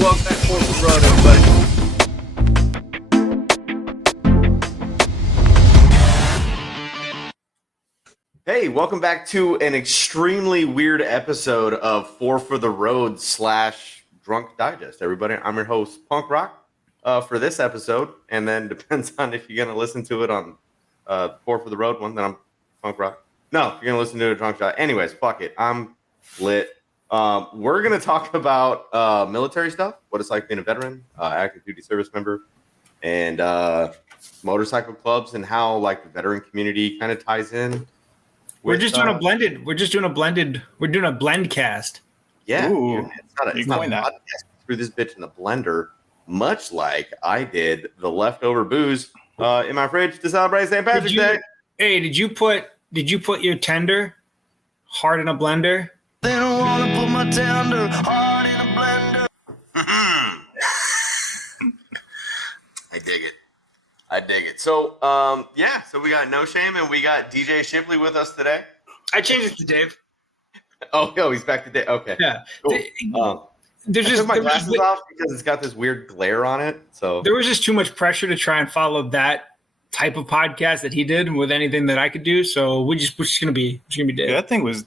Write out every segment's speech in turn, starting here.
welcome back to Four for the Road, everybody. Hey, welcome back to an extremely weird episode of Four for the Road / Drunk Digest, everybody. I'm your host, Punk Rock, for this episode, and then depends on if you're going to listen to it on Four for the Road one, then I'm Punk Rock. No, you're going to listen to it Drunk Digest. Anyways, fuck it. I'm lit. We're going to talk about military stuff, what it's like being a veteran, active duty service member, and motorcycle clubs and how like the veteran community kind of ties in. We're doing a blend cast. Yeah. Ooh, Dude, it's not a podcast. Threw this bitch in the blender, much like I did the leftover booze in my fridge to celebrate St. Patrick's Day. Hey, did you put your tender hard in a blender? They don't want to put my tender heart in a blender. I dig it. So, so we got NoShame and we got DJ Shipley with us today. I changed it to Dave. Oh, he's back to Dave. Okay. Yeah. Cool. I took my glasses off because it's got this weird glare on it. So there was just too much pressure to try and follow that type of podcast that he did with anything that I could do. So we're just gonna be Dave. Yeah,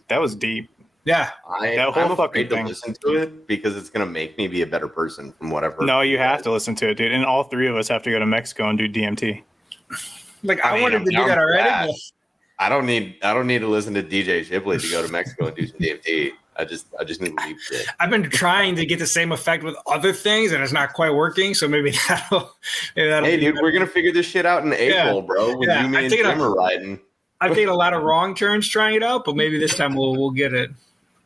that was deep. Yeah, I'm afraid to listen to it because it's going to make me be a better person from whatever. No, you have to listen to it, dude. And all three of us have to go to Mexico and do DMT. I wanted to do that already. But I don't need to listen to DJ Shipley to go to Mexico and do some DMT. I just need to leave shit. I've been trying to get the same effect with other things, and it's not quite working. So maybe that'll. Hey, dude, we're gonna figure this shit out in April, bro. With you, me, and Jim are riding. I've taken a lot of wrong turns trying it out, but maybe this time we'll get it.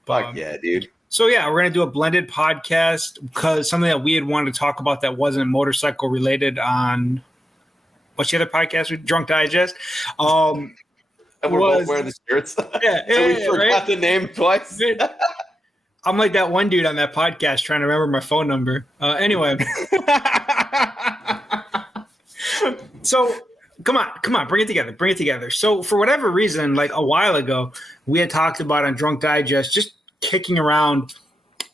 Fuck yeah, dude. So, we're going to do a blended podcast because something that we had wanted to talk about that wasn't motorcycle related on what's the other podcast with Drunk Digest? And we're both wearing the shirts. Yeah, we forgot the name twice. I'm like that one dude on that podcast trying to remember my phone number. Anyway. So, come on, bring it together. So, for whatever reason, like a while ago, we had talked about on Drunk Digest just kicking around,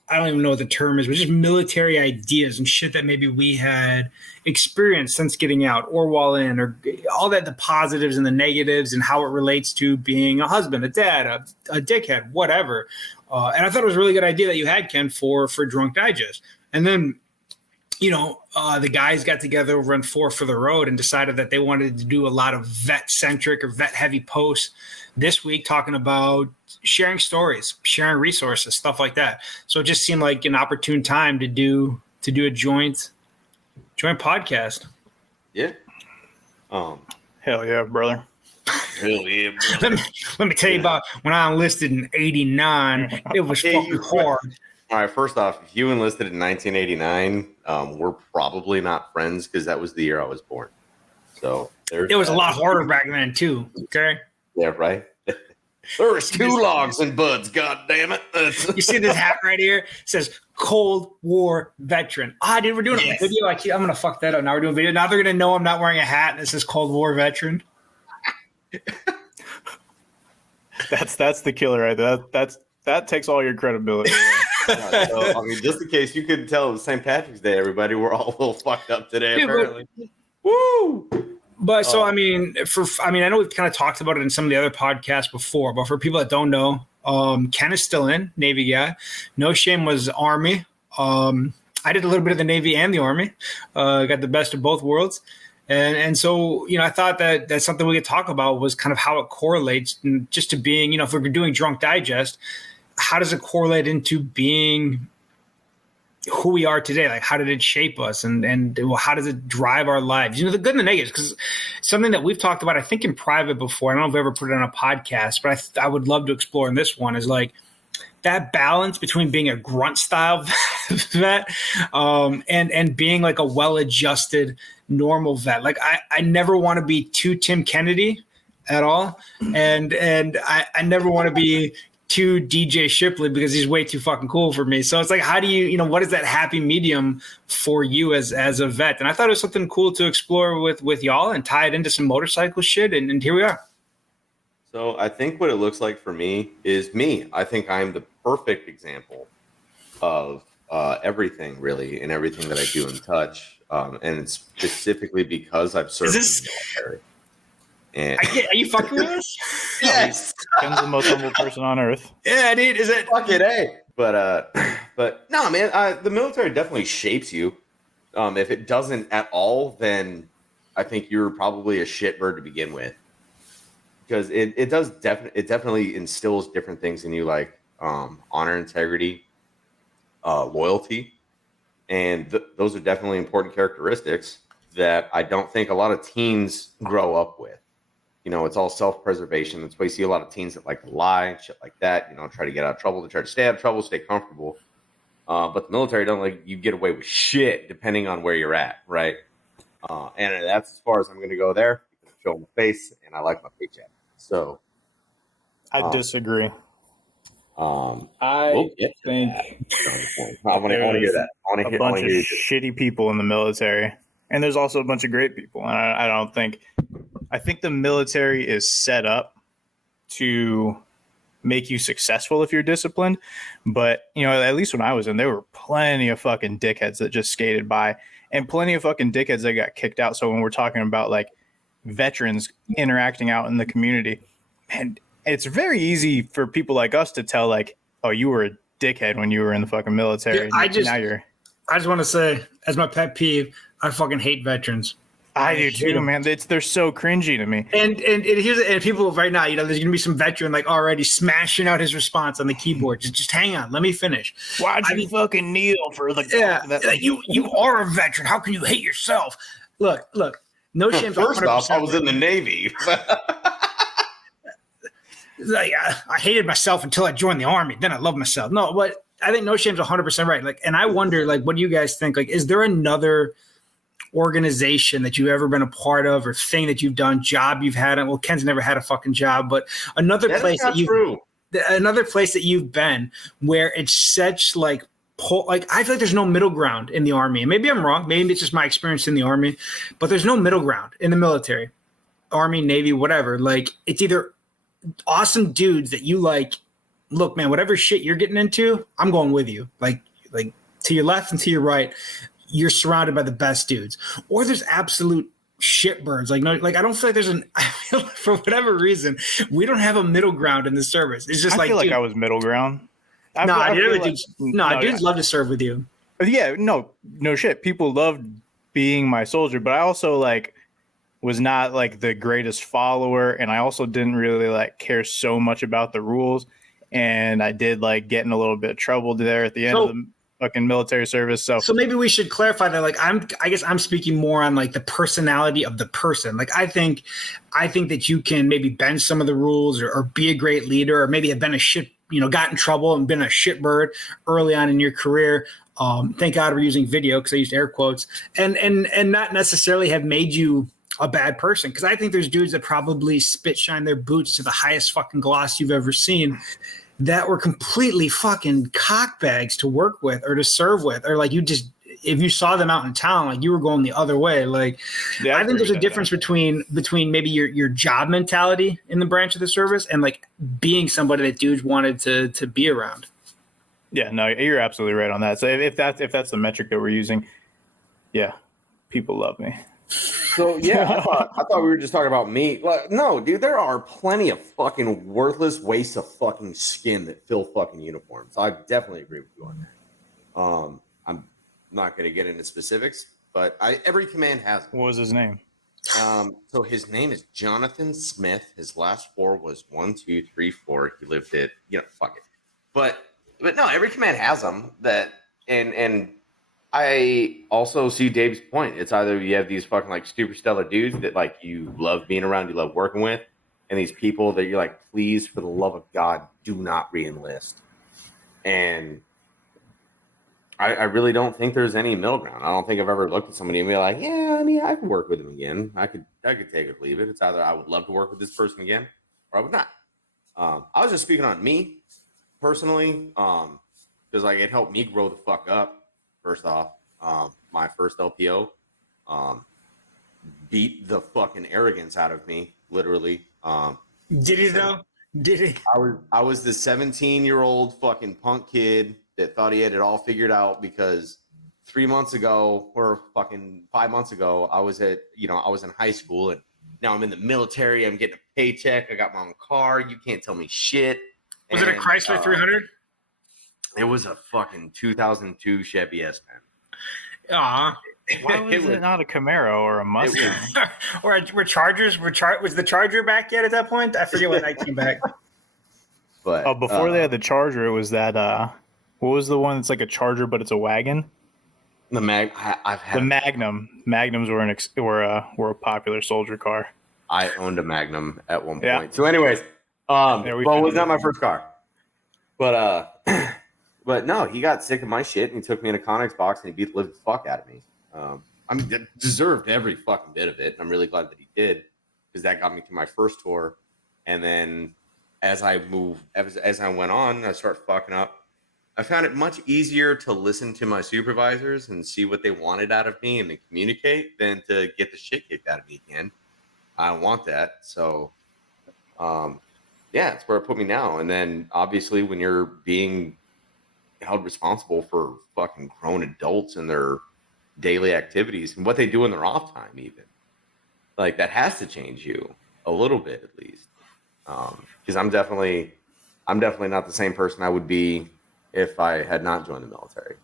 I don't even know what the term is, but just military ideas and shit that maybe we had experienced since getting out or while in, or all that, the positives and the negatives and how it relates to being a husband, a dad, a dickhead, whatever. And I thought it was a really good idea that you had, Ken, for Drunk Digest. And then, the guys got together over on Four for the Road and decided that they wanted to do a lot of vet-centric or vet-heavy posts this week, talking about sharing stories, sharing resources, stuff like that. So it just seemed like an opportune time to do a joint podcast. Yeah. Hell yeah, brother. Hell yeah, brother. Let me tell you about when I enlisted in '89. It was fucking hard. All right, first off, if you enlisted in 1989, we're probably not friends because that was the year I was born. So it was a lot harder back then too. Okay. Yeah, right. There was two logs and buds. God damn it! You see this hat right here? It says Cold War veteran. Dude, we're doing a video. I'm gonna fuck that up. Now we're doing a video. Now they're gonna know I'm not wearing a hat and it says Cold War veteran. That's the killer right there. That takes all your credibility. So, just in case you couldn't tell, it was St. Patrick's Day, everybody. We're all a little fucked up today, apparently. Woo! But so, I know we've kind of talked about it in some of the other podcasts before, but for people that don't know, Ken is still in, Navy guy. NoShame was Army. I did a little bit of the Navy and the Army. Got the best of both worlds. And so, I thought that that's something we could talk about was kind of how it correlates just to being, if we're doing Drunk Digest, how does it correlate into being who we are today? Like, how did it shape us and how does it drive our lives? The good and the negatives, because something that we've talked about, I think in private before, I don't know if I've ever put it on a podcast, but I would love to explore in this one is like that balance between being a grunt style vet and being like a well-adjusted normal vet. Like I never want to be too Tim Kennedy at all. And I never want to be to DJ Shipley because he's way too fucking cool for me. So it's like, how do you, what is that happy medium for you as a vet? And I thought it was something cool to explore with y'all and tie it into some motorcycle shit. And here we are. So I think what it looks like for me is me. I think I'm the perfect example of everything really and everything that I do and touch. And it's specifically because I've served in the military. And Are you fucking with us? yes, Ken's the most humble person on earth. Yeah, dude. Is it? fuck it, hey. But no, man, the military definitely shapes you. If it doesn't at all, then I think you're probably a shitbird to begin with. Because it definitely instills different things in you, like honor, integrity, loyalty, and those are definitely important characteristics that I don't think a lot of teens grow up with. You know, it's all self-preservation. That's why you see a lot of teens that like to lie and shit like that. You know, try to get out of trouble, to try to stay out of trouble, stay comfortable. But the military don't let you get away with shit depending on where you're at, right? And that's as far as I'm going to go there. Because I show my face and I like my paycheck. So I disagree. We'll get to think that. I want to hear that. A bunch of shitty people in the military, and there's also a bunch of great people. And I think the military is set up to make you successful if you're disciplined. But, you know, at least when I was in, there were plenty of fucking dickheads that just skated by, and plenty of fucking dickheads that got kicked out. So when we're talking about like veterans interacting out in the community, and it's very easy for people like us to tell, like, oh, you were a dickhead when you were in the fucking military. I just want to say, as my pet peeve, I fucking hate veterans. I do too, man. They're so cringy to me. And people right now, you know, there's gonna be some veteran like already smashing out his response on the keyboard. Just hang on, let me finish. Why'd you fucking kneel for the? Yeah, like you are a veteran. How can you hate yourself? Look. No shame. First off, I was in the Navy. Like I hated myself until I joined the Army. Then I loved myself. No, but I think No Shame's 100% right. Like, and I wonder, like, what do you guys think? Like, is there another organization that you've ever been a part of, or thing that you've done, job you've had? Well, Ken's never had a fucking job, but another place that you've been where it's such like I feel like there's no middle ground in the Army. And maybe I'm wrong. Maybe it's just my experience in the Army, but there's no middle ground in the military, Army, Navy, whatever. Like, it's either awesome dudes that you like, look, man, whatever shit you're getting into, I'm going with you. Like to your left and to your right, you're surrounded by the best dudes. Or there's absolute shitbirds. Like, no, like I don't feel like there's I feel like for whatever reason, we don't have a middle ground in the service. It's just I feel like I was middle ground. Dudes love to serve with you. Yeah, no shit. People loved being my soldier, but I also like was not like the greatest follower, and I also didn't really like care so much about the rules, and I did like get in a little bit of trouble there at the end of the fucking military service. So maybe we should clarify that. Like, I guess I'm speaking more on like the personality of the person. Like, I think that you can maybe bend some of the rules or be a great leader, or maybe have been got in trouble and been a shitbird early on in your career. Thank God we're using video, because I used air quotes, and not necessarily have made you a bad person. Because I think there's dudes that probably spit shine their boots to the highest fucking gloss you've ever seen, that were completely fucking cockbags to work with or to serve with, or like you just, if you saw them out in town, like you were going the other way. Like, yeah, I think there's a difference between maybe your job mentality in the branch of the service and like being somebody that dudes wanted to be around. Yeah, no, you're absolutely right on that. So if that's the metric that we're using, yeah, people love me. So yeah, I thought we were just talking about me. Like, no, dude, there are plenty of fucking worthless wastes of fucking skin that fill fucking uniforms. I definitely agree with you on that. I'm not going to get into specifics, but every command has it. What was his name? So his name is Jonathan Smith. His last four was 1, 2, 3, 4. He lived at, fuck it. But no, every command has them. That and I also see Dave's point. It's either you have these fucking like super stellar dudes that like you love being around, you love working with, and these people that you're like, please, for the love of God, do not re-enlist. And I really don't think there's any middle ground. I don't think I've ever looked at somebody and be like, yeah, I mean, I could work with him again. I could take it or leave it. It's either I would love to work with this person again, or I would not. I was just speaking on me personally, because like it helped me grow the fuck up. First off, my first LPO beat the fucking arrogance out of me, literally. Did he though? Did he? I was the 17-year-old fucking punk kid that thought he had it all figured out because 3 months ago or fucking 5 months ago, I was in high school, and now I'm in the military. I'm getting a paycheck. I got my own car. You can't tell me shit. Was it a Chrysler 300? It was a fucking 2002 Chevy S-Pen. Aw. Why was it not a Camaro or a Mustang? Or were Chargers? Was the Charger back yet at that point? I forget when that came back. But before they had the Charger, it was that. What was the one that's like a Charger but it's a wagon? The Magnum. Magnums were a popular soldier car. I owned a Magnum at one point. So, anyways, it was not my first car, but but no, he got sick of my shit and he took me in a Connex box and he beat the living fuck out of me. I mean, deserved every fucking bit of it. I'm really glad that he did because that got me through my first tour. And then as I went on, I started fucking up. I found it much easier to listen to my supervisors and see what they wanted out of me and to communicate than to get the shit kicked out of me again. I don't want that. So, it's where it put me now. And then obviously when you're being held responsible for fucking grown adults and their daily activities and what they do in their off time, even like that has to change you a little bit at least. Because I'm definitely not the same person I would be if I had not joined the military.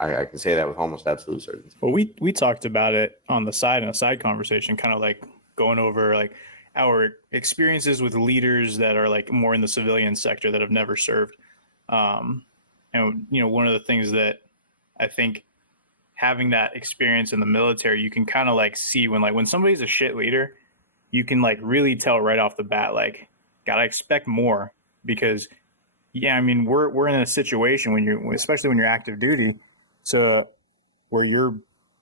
I can say that with almost absolute certainty. Well, we talked about it on the side in a side conversation, kind of like going over like our experiences with leaders that are like more in the civilian sector that have never served. And one of the things that I think having that experience in the military, you can kind of like see when somebody's a shit leader, you can like really tell right off the bat, like, gotta expect more because we're in a situation especially when you're active duty, so where you're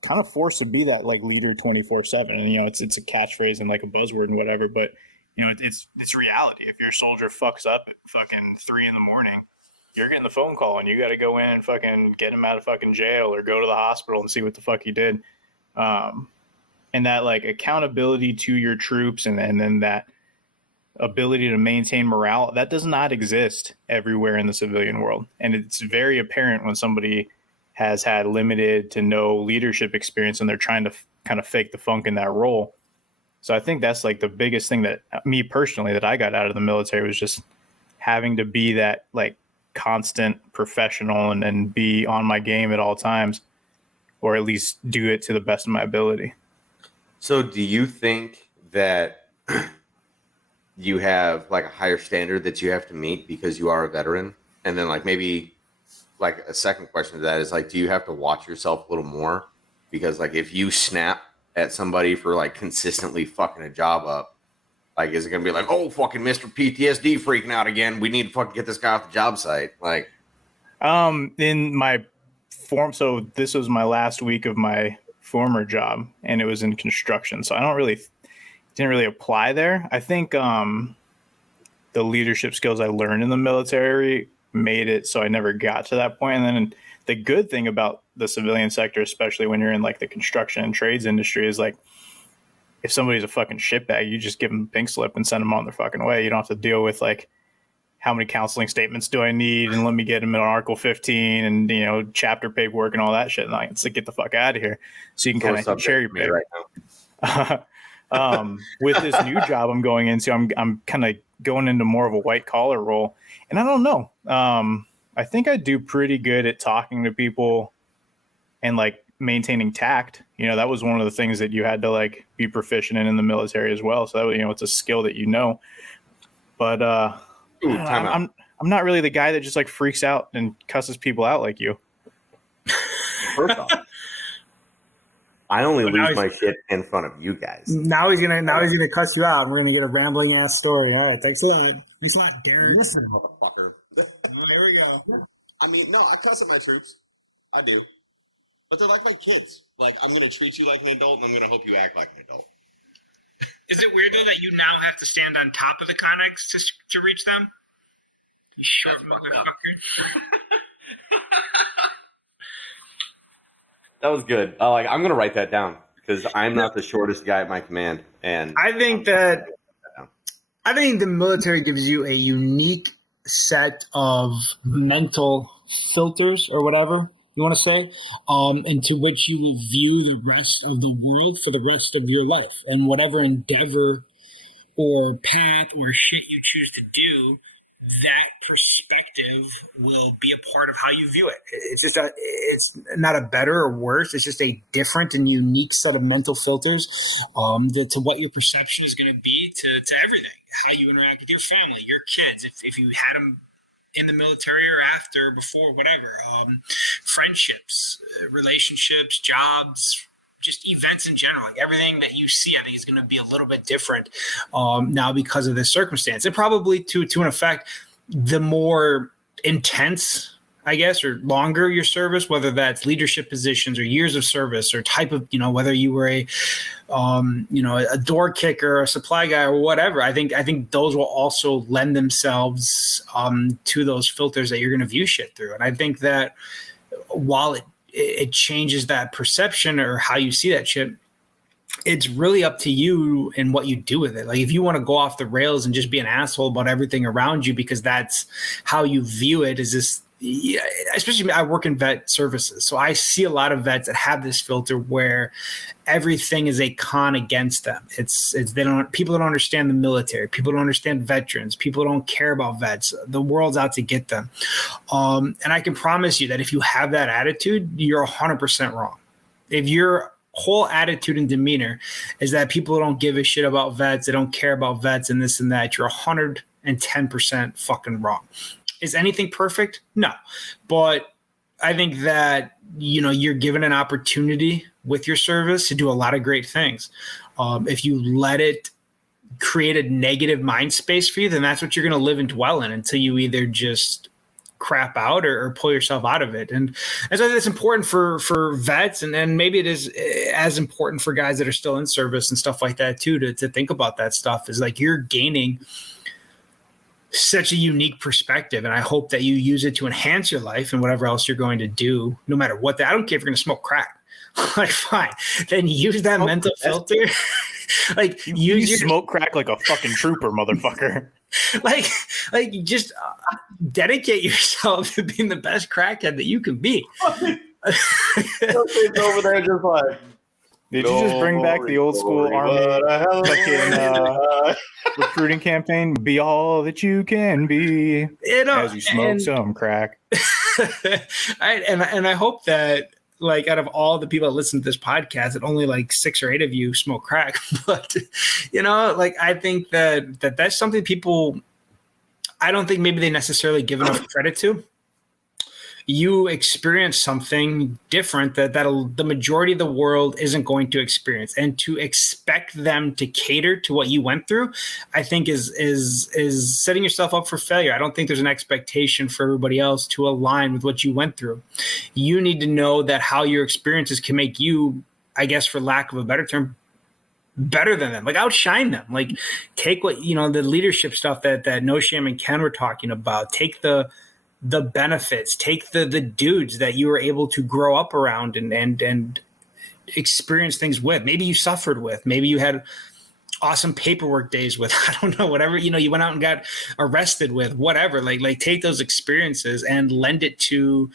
kind of forced to be that like leader 24/7. And it's a catchphrase and like a buzzword and whatever, but it's reality. If your soldier fucks up at fucking 3 a.m, you're getting the phone call and you got to go in and fucking get him out of fucking jail or go to the hospital and see what the fuck he did. And that like accountability to your troops and then that ability to maintain morale, that does not exist everywhere in the civilian world. And it's very apparent when somebody has had limited to no leadership experience and they're trying to kind of fake the funk in that role. So I think that's like the biggest thing that me personally that I got out of the military was just having to be that like constant professional and be on my game at all times, or at least do it to the best of my ability. So do you think that you have like a higher standard that you have to meet because you are a veteran? And then like maybe like a second question to that is like, do you have to watch yourself a little more? Because like if you snap at somebody for like consistently fucking a job up, like is it gonna be like, oh fucking Mr. PTSD freaking out again, we need to fucking get this guy off the job site? Like in my form, so this was my last week of my former job and it was in construction, so I didn't really apply there. I think the leadership skills I learned in the military made it so I never got to that point. And then the good thing about the civilian sector, especially when you're in like the construction and trades industry, is like if somebody's a fucking shitbag, you just give them a pink slip and send them on their fucking way. You don't have to deal with like how many counseling statements do I need and let me get them in Article 15 and chapter paperwork and all that shit. And like, it's like get the fuck out of here. So you can kind of cherry pick right now. With this new job I'm going into, I'm kind of going into more of a white collar role, and I don't know. I think I do pretty good at talking to people and like maintaining tact. That was one of the things that you had to like be proficient in the military as well. So that, it's a skill that But I'm not really the guy that just like freaks out and cusses people out like you. First off, I only lose my shit in front of you guys. Now he's gonna cuss you out, and we're gonna get a rambling ass story. All right, thanks a lot. Thanks a lot, Derek. Listen, motherfucker. Oh, here we go. I mean, no, I cuss at my troops. I do. But they're like my kids. Like, I'm gonna treat you like an adult, and I'm gonna hope you act like an adult. Is it weird though that you now have to stand on top of the Connex to reach them? You short motherfucker. That was good. I'm going to write that down because I'm not the shortest guy at my command. And I think the military gives you a unique set of mental filters or whatever you want to say, into which you will view the rest of the world for the rest of your life. And whatever endeavor or path or shit you choose to do, that perspective will be a part of how you view it. It's not a better or worse. It's just a different and unique set of mental filters to what your perception is going to be to everything, how you interact with your family, your kids, if you had them in the military or after, before, whatever, friendships, relationships, jobs, just events in general. Like everything that you see, I think is going to be a little bit different now because of this circumstance. And probably to an effect, the more intense, I guess, or longer your service, whether that's leadership positions or years of service or type of, whether you were a door kicker, a supply guy or whatever, I think those will also lend themselves to those filters that you're going to view shit through. And I think that while it changes that perception or how you see that shit, it's really up to you and what you do with it. Like if you want to go off the rails and just be an asshole about everything around you because that's how you view it, is this, especially I work in vet services. So I see a lot of vets that have this filter where everything is a con against them. People don't understand the military. People don't understand veterans. People don't care about vets. The world's out to get them. And I can promise you that if you have that attitude, you're 100% wrong. If your whole attitude and demeanor is that people don't give a shit about vets, they don't care about vets and this and that, you're 110% fucking wrong. Is anything perfect? No. But I think that, you're given an opportunity with your service to do a lot of great things. If you let it create a negative mind space for you, then that's what you're going to live and dwell in until you either just crap out or pull yourself out of it. And so I think it's important for vets, and maybe it is as important for guys that are still in service and stuff like that too, to think about that stuff. Is like you're gaining such a unique perspective, and I hope that you use it to enhance your life and whatever else you're going to do, no matter what. I don't care if you're going to smoke crack. Like, fine, then use that mental filter. Like, you smoke crack like a fucking trooper, motherfucker. like just dedicate yourself to being the best crackhead that you can be. It's over there just like. Did you just bring back the old school Army fucking recruiting campaign? Be all that you can be as you smoke some crack. And I hope that, like, out of all the people that listen to this podcast, that only like 6 or 8 of you smoke crack. But like, I think that's something people, I don't think maybe they necessarily give enough credit to. You experience something different that the majority of the world isn't going to experience, and to expect them to cater to what you went through, I think is setting yourself up for failure. I don't think there's an expectation for everybody else to align with what you went through. You need to know that how your experiences can make you, I guess, for lack of a better term, better than them, like outshine them. Like, take what, the leadership stuff that NoShame and Ken were talking about. Take the benefits, take the dudes that you were able to grow up around and experience things with. Maybe you suffered with, maybe you had awesome paperwork days with, I don't know, whatever, you went out and got arrested with, whatever, like take those experiences and lend it to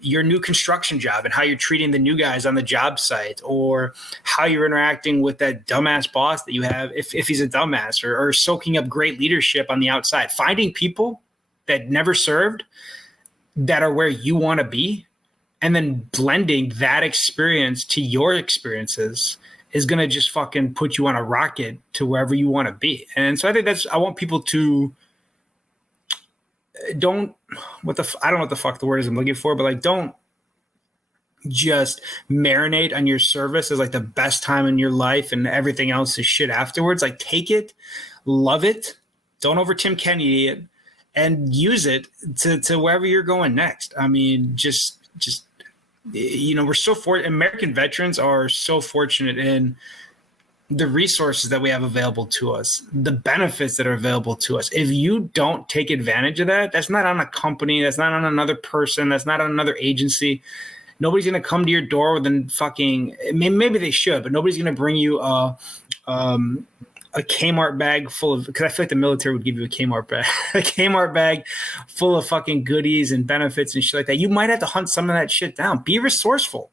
your new construction job and how you're treating the new guys on the job site, or how you're interacting with that dumbass boss that you have, if he's a dumbass, or soaking up great leadership on the outside, finding people that never served, that are where you want to be, and then blending that experience to your experiences is going to just fucking put you on a rocket to wherever you want to be. And so I think I want people to I don't know what the fuck the word is I'm looking for, but like, don't just marinate on your service as like the best time in your life and everything else is shit afterwards. Like, take it, love it, don't over Tim Kennedy it, and use it to wherever you're going next. I mean, just we're so fortunate. American veterans are so fortunate in the resources that we have available to us, the benefits that are available to us. If you don't take advantage of that, that's not on a company, that's not on another person, that's not on another agency. Nobody's going to come to your door with maybe they should, but nobody's going to bring you a a Kmart bag full of, because I feel like the military would give you a Kmart bag, a Kmart bag full of fucking goodies and benefits and shit like that. You might have to hunt some of that shit down. Be resourceful.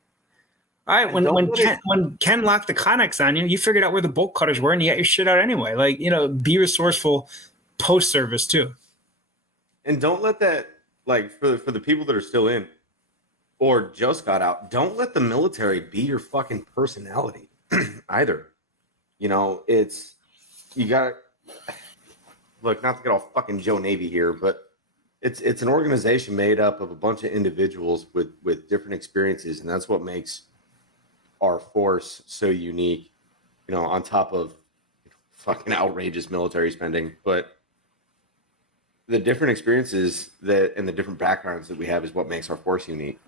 All right, when Ken locked the Connex on you, you figured out where the bolt cutters were and you got your shit out anyway. Like, be resourceful post service too. And don't let that, like, for the people that are still in or just got out, don't let the military be your fucking personality either. It's, you got to look, not to get all fucking Joe Navy here, but it's an organization made up of a bunch of individuals with different experiences, and that's what makes our force so unique, on top of fucking outrageous military spending. But the different experiences and the different backgrounds that we have is what makes our force unique.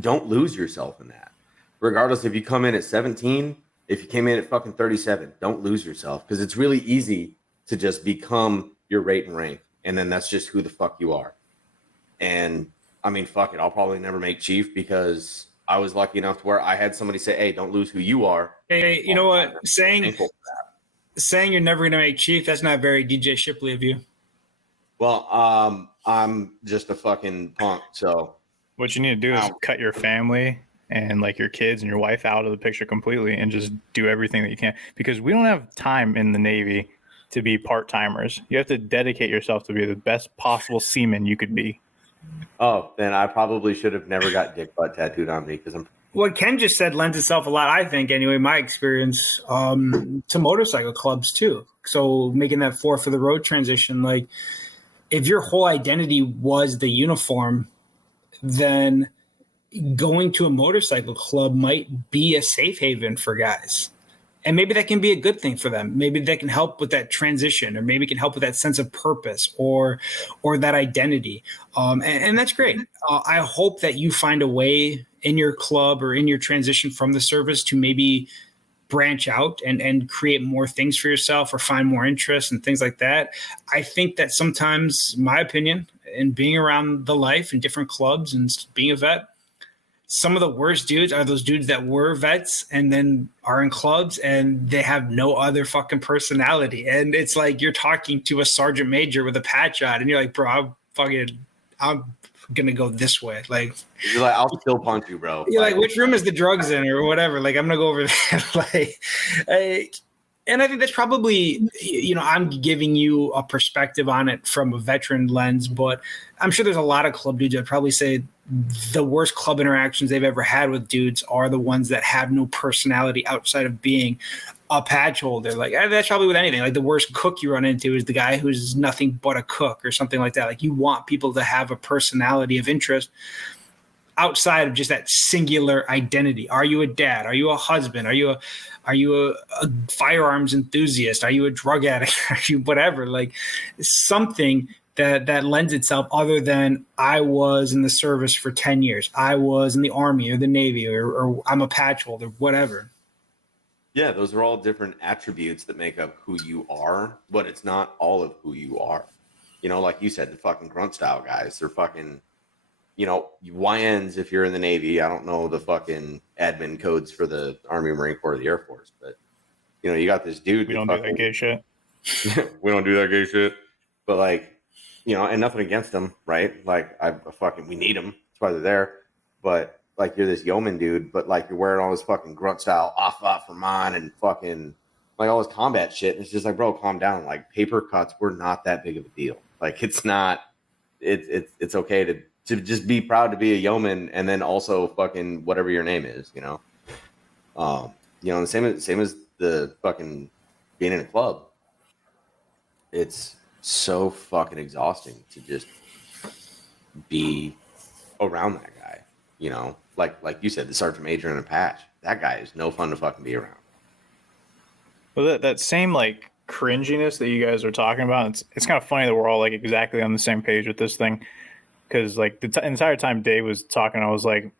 Don't lose yourself in that. Regardless if you come in at 17, if you came in at fucking 37, don't lose yourself, because it's really easy to just become your rate and rank, and then that's just who the fuck you are. And I mean, fuck it, I'll probably never make chief because I was lucky enough to where I had somebody say, "Hey, don't lose who you are." Hey, you know what? Saying you're never going to make chief, that's not very DJ Shipley of you. Well, I'm just a fucking punk, so what you need to do is cut your family and like your kids and your wife out of the picture completely and just do everything that you can, because we don't have time in the Navy to be part-timers. You have to dedicate yourself to be the best possible seaman you could be. Oh, then I probably should have never got dick butt tattooed on me, because I'm. What Ken just said lends itself a lot, I think, anyway, my experience, to motorcycle clubs too. So making that for the road transition, like if your whole identity was the uniform, then going to a motorcycle club might be a safe haven for guys. And maybe that can be a good thing for them. Maybe that can help with that transition, or maybe it can help with that sense of purpose or that identity. And that's great. I hope that you find a way in your club or in your transition from the service to maybe branch out and create more things for yourself or find more interest and things like that. I think that sometimes, my opinion, in being around the life in different clubs and being a vet, some of the worst dudes are those dudes that were vets and then are in clubs and they have no other fucking personality. And it's like you're talking to a sergeant major with a patch on and you're like, bro, I'm going to go this way. Like, you're like, I'll still punch you, bro. You're like, which room is the drugs in or whatever? Like, I'm going to go over there. And I think that's probably, I'm giving you a perspective on it from a veteran lens, but I'm sure there's a lot of club dudes that probably say the worst club interactions they've ever had with dudes are the ones that have no personality outside of being a patch holder. Like, that's probably with anything. Like, the worst cook you run into is the guy who's nothing but a cook or something like that. Like, you want people to have a personality of interest outside of just that singular identity. Are you a dad? Are you a husband? Are you a firearms enthusiast? Are you a drug addict? Are you whatever? Like, something that lends itself other than I was in the service for 10 years. I was in the Army or the Navy or I'm a patch holder, whatever. Yeah, those are all different attributes that make up who you are, but it's not all of who you are. Like you said, the fucking grunt style guys, they're fucking, YNs if you're in the Navy. I don't know the fucking admin codes for the Army, Marine Corps, or the Air Force, but, you got this dude. We don't do that gay shit. We don't do that gay shit. But, like, and nothing against them, right? Like, we need them. That's why they're there. But, like, you're this yeoman dude, but, like, you're wearing all this fucking grunt style off for mine and fucking, like, all this combat shit. And it's just like, bro, calm down. Like, paper cuts were not that big of a deal. Like, it's not, it's okay to just be proud to be a yeoman and then also fucking whatever your name is, the same as the fucking being in a club. It's so fucking exhausting to just be around that guy, like you said, the sergeant major in a patch. That guy is no fun to fucking be around. Well, that same like cringiness that you guys are talking about, it's kind of funny that we're all like exactly on the same page with this thing. Because like the entire time Dave was talking, I was like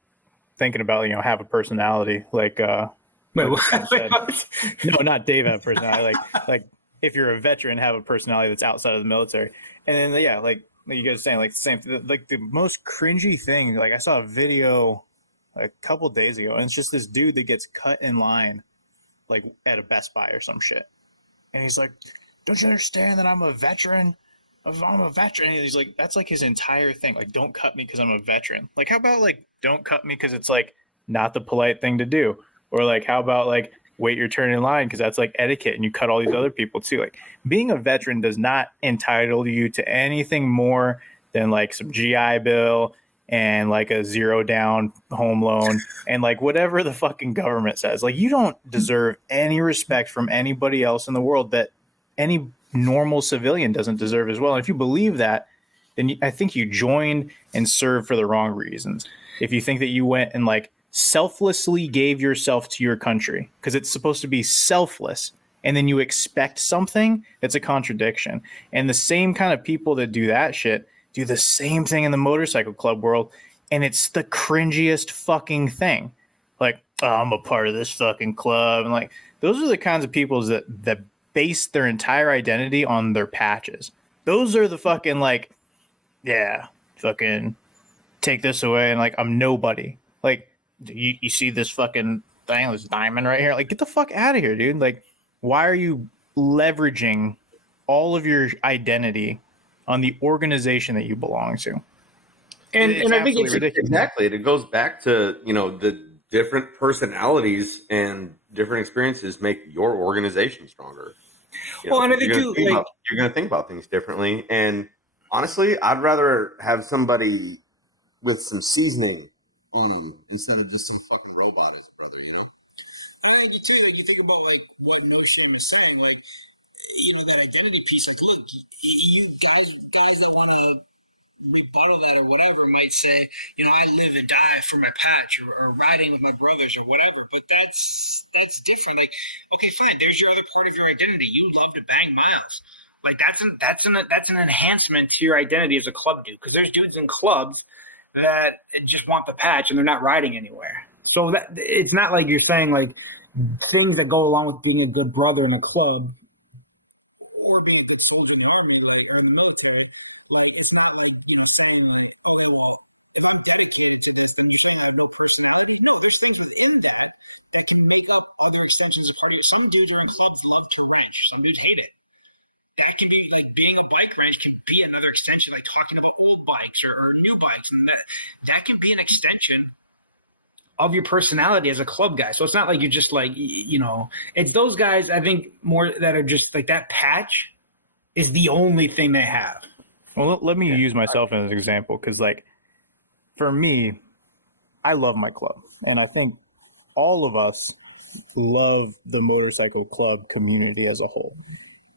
thinking about, have a personality. Like, wait, what? No, not Dave have a personality. like if you're a veteran, have a personality that's outside of the military. And then, yeah, like you guys are saying, like the same, like the most cringy thing. Like I saw a video a couple days ago, and it's just this dude that gets cut in line, like at a Best Buy or some shit. And he's like, don't you understand that I'm a veteran? I'm a veteran. And he's like, that's like his entire thing. Like, don't cut me because I'm a veteran. Like, how about like, don't cut me because it's like not the polite thing to do? Or like, how about like, wait your turn in line because that's like etiquette and you cut all these other people too. Like, being a veteran does not entitle you to anything more than like some GI Bill and like a zero down home loan and like whatever the fucking government says. Like, you don't deserve any respect from anybody else in the world that any normal civilian doesn't deserve as well. And if you believe that, then I think you joined and served for the wrong reasons. If you think that you went and like selflessly gave yourself to your country because it's supposed to be selfless, and then you expect something, it's a contradiction. And the same kind of people that do that shit do the same thing in the motorcycle club world, and it's the cringiest fucking thing. Like, oh, I'm a part of this fucking club, and like those are the kinds of people that base their entire identity on their patches. Those are the fucking like, yeah, fucking take this away, and like I'm nobody. Like, you see this fucking thing, this diamond right here? Like, get the fuck out of here, dude. Like, why are you leveraging all of your identity on the organization that you belong to? And I think it's ridiculous. Exactly. It goes back to, the different personalities and different experiences make your organization stronger. Well, and I think you're going to think about things differently. And honestly, I'd rather have somebody with some seasoning instead of just some fucking robot as a brother, I think too, like you think about like what NoShame is saying, like that identity piece. Like, look, you guys that want to rebuttal that or whatever might say, I live and die for my patch or riding with my brothers or whatever. But that's different. Like, okay, fine. There's your other part of your identity. You love to bang miles. Like that's an enhancement to your identity as a club dude. Because there's dudes in clubs that just want the patch and they're not riding anywhere. So that it's not like you're saying like things that go along with being a good brother in a club or being a good soldier in the army, like or in the military. Like it's not like saying like, oh yeah, well, if I'm dedicated to this, then you're saying I have no personality. No, there's things within them that can make up other extensions of part of it. Some dudes on clubs love to reach. Some dudes hate it. To me, being a bike race can be another extension, like talking about old bikes or new bikes, and that can be an extension of your personality as a club guy. So it's not like you're just like, it's those guys, I think, more that are just like that patch is the only thing they have. Well, let me use myself as an example because, like, for me, I love my club. And I think all of us love the motorcycle club community as a whole.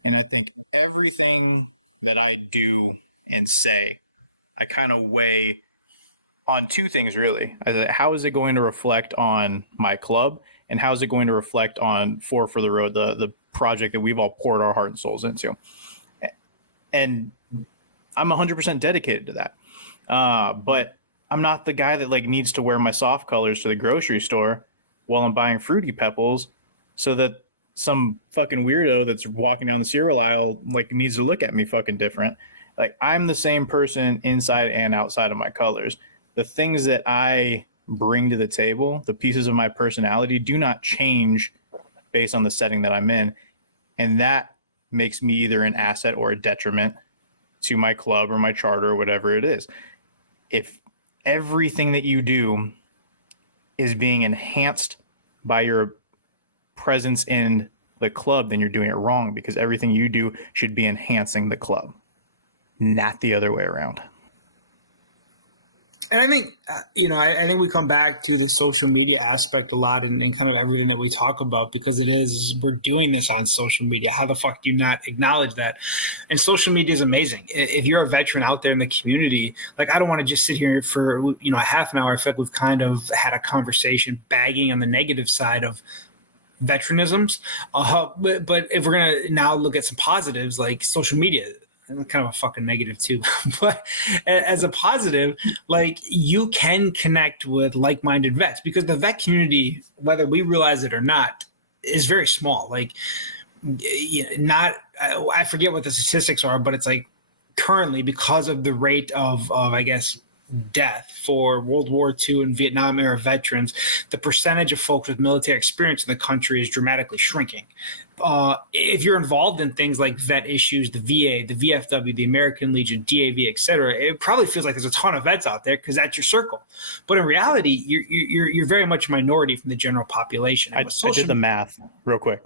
And I think everything that I do and say, I kind of weigh on two things, really. How is it going to reflect on my club? And how is it going to reflect on Four for the Road, the project that we've all poured our heart and souls into? And I'm 100% dedicated to that. But I'm not the guy that like needs to wear my soft colors to the grocery store while I'm buying Fruity Pebbles so that some fucking weirdo that's walking down the cereal aisle like needs to look at me fucking different. Like, I'm the same person inside and outside of my colors. The things that I bring to the table, the pieces of my personality, do not change based on the setting that I'm in. And that makes me either an asset or a detriment to my club or my charter or whatever it is. If everything that you do is being enhanced by your presence in the club, then you're doing it wrong, because everything you do should be enhancing the club, not the other way around. And I think, I think we come back to the social media aspect a lot and kind of everything that we talk about, because we're doing this on social media. How the fuck do you not acknowledge that? And social media is amazing. If you're a veteran out there in the community, like, I don't want to just sit here for, a half an hour. I feel like we've kind of had a conversation bagging on the negative side of veteranisms. But if we're going to now look at some positives, like social media, and kind of a fucking negative too, but as a positive, like, you can connect with like-minded vets, because the vet community, whether we realize it or not, is very small. Like, I forget what the statistics are, but it's like currently, because of the rate of I guess death for World War II and Vietnam era veterans, the percentage of folks with military experience in the country is dramatically shrinking. If you're involved in things like vet issues, the VA, the VFW, the American Legion, DAV, et cetera, it probably feels like there's a ton of vets out there because that's your circle. But in reality, you're very much a minority from the general population. I did the math real quick.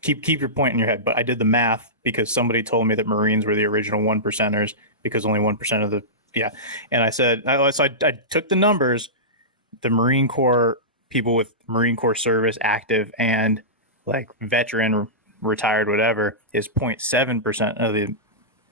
Keep your point in your head, but I did the math because somebody told me that Marines were the original 1%ers because only 1% of the And I said, so I took the numbers. The Marine Corps people with Marine Corps service active and like veteran, retired, whatever, is 0.7% of the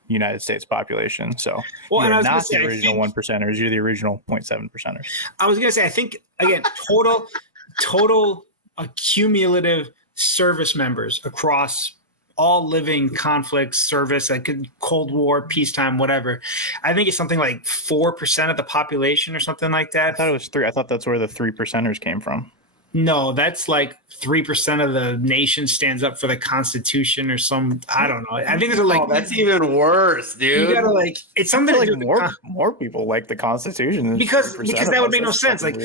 United States population. So you're not the original 1%ers. You're the original 0.7%ers. I was going to say, I think, again, total accumulative service members across all living conflicts, service, like Cold War, peacetime, whatever. I think it's something like 4% of the population or something like that. I thought it was 3. I thought that's where the 3%ers came from. No, that's like 3% of the nation stands up for the Constitution or some. I don't know. I think there's like that's even worse, dude. You gotta like it's something like more people like the Constitution because that would make no sense. Like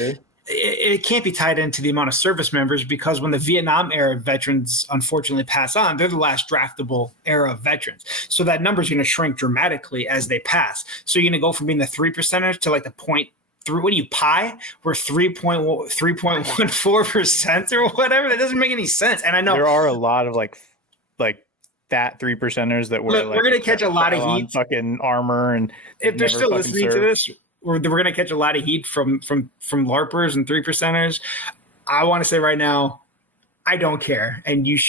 it can't be tied into the amount of service members because when the Vietnam era veterans unfortunately pass on, they're the last draftable era of veterans. So that number is going to shrink dramatically as they pass. So you're going to go from being the 3%ers to like the 0.3. What do you pi? We're 3.14% or whatever. That doesn't make any sense. And I know there are a lot of like that 3%ers that were. Look, like, we're going to catch a lot of heat. Fucking armor, and if they're still listening to this, we're going to catch a lot of heat from LARPers and 3%ers. I want to say right now, I don't care, and you're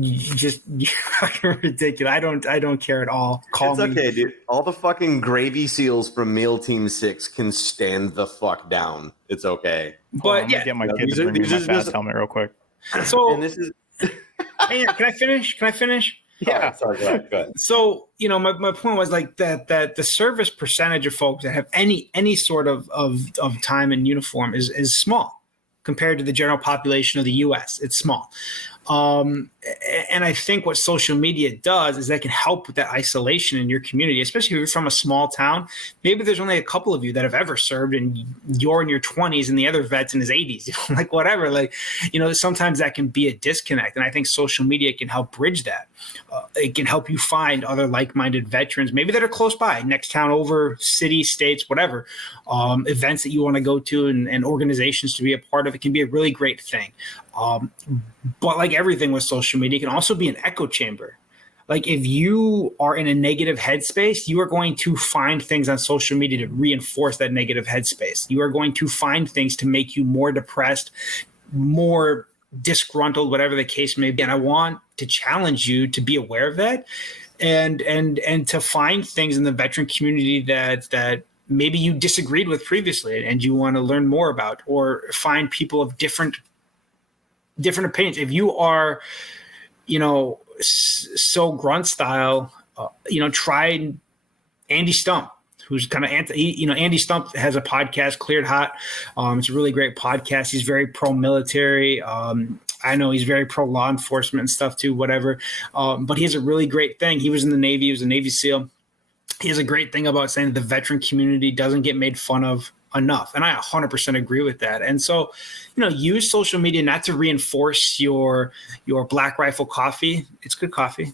fucking ridiculous. I don't care at all. It's okay, dude. All the fucking gravy seals from Meal Team 6 can stand the fuck down. It's okay. But yeah, get my kid to bring me my fast helmet real quick. So, and this is. Hey, can I finish? Yeah, sorry. Go ahead. So, my point was like that the service percentage of folks that have any sort of time in uniform is small compared to the general population of the U.S. It's small. And I think what social media does is that can help with that isolation in your community, especially if you're from a small town. Maybe there's only a couple of you that have ever served and you're in your 20s and the other vet's in his 80s, like whatever. Like, sometimes that can be a disconnect. And I think social media can help bridge that. It can help you find other like-minded veterans, maybe that are close by, next town over, city, states, whatever, events that you want to go to and organizations to be a part of. It can be a really great thing. But like everything with social media, it can also be an echo chamber. Like if you are in a negative headspace, you are going to find things on social media to reinforce that negative headspace. You are going to find things to make you more depressed, more disgruntled, whatever the case may be. And I want to challenge you to be aware of that and to find things in the veteran community that maybe you disagreed with previously and you want to learn more about, or find people of different opinions. If you are, so grunt style, try Andy Stump, who's kind of Andy Stump has a podcast, Cleared Hot. It's a really great podcast. He's very pro-military. I know he's very pro-law enforcement and stuff too, whatever. But he has a really great thing. He was in the Navy. He was a Navy SEAL. He has a great thing about saying that the veteran community doesn't get made fun of enough. And I 100% agree with that. And so, use social media not to reinforce your Black Rifle coffee. It's good coffee,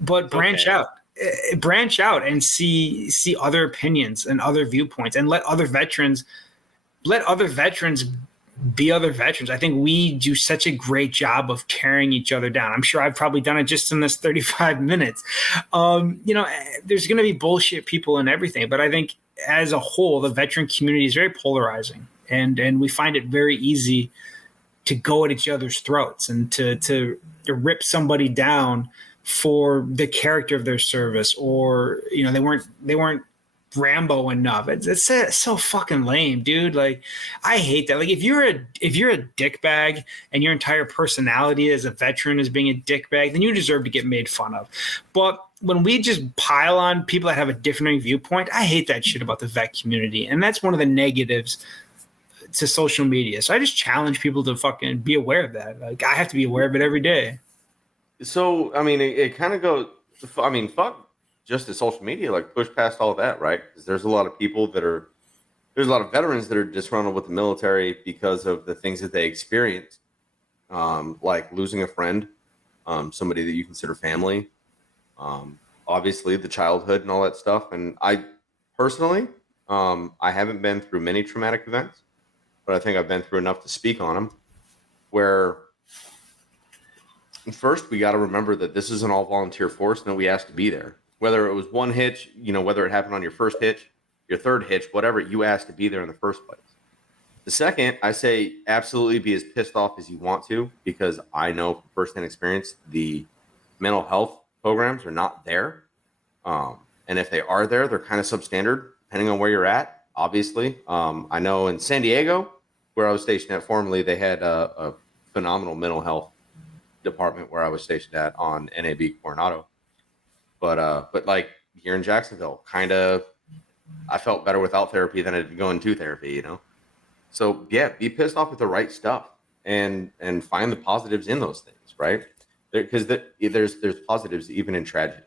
but branch out and see other opinions and other viewpoints, and let other veterans be other veterans. I think we do such a great job of tearing each other down. I'm sure I've probably done it just in this 35 minutes. There's going to be bullshit people and everything, but I think as a whole, the veteran community is very polarizing, and we find it very easy to go at each other's throats and to rip somebody down for the character of their service, or they weren't Rambo enough. It's so fucking lame, dude. Like, I hate that. Like, if you're a dickbag and your entire personality as a veteran is being a dickbag, then you deserve to get made fun of. But when we just pile on people that have a differing viewpoint, I hate that shit about the vet community. And that's one of the negatives to social media. So I just challenge people to fucking be aware of that. Like, I have to be aware of it every day. So, it kind of goes, fuck just as social media, like push past all that, right? Because there's a lot of people there's a lot of veterans that are disgruntled with the military because of the things that they experienced, like losing a friend, somebody that you consider family, obviously the childhood and all that stuff. And I personally, I haven't been through many traumatic events, but I think I've been through enough to speak on them. Where first we got to remember that this is an all volunteer force and that we asked to be there. Whether it was one hitch, whether it happened on your first hitch, your third hitch, whatever, you asked to be there in the first place. The second, I say absolutely be as pissed off as you want to, because I know from firsthand experience the mental health programs are not there. And if they are there, they're kind of substandard, depending on where you're at, obviously. I know in San Diego, where I was stationed at formerly, they had a phenomenal mental health department where I was stationed at on NAB Coronado. But like here in Jacksonville, kind of, I felt better without therapy than I did going to therapy, So yeah, be pissed off with the right stuff and find the positives in those things, right? Because there's positives even in tragedy.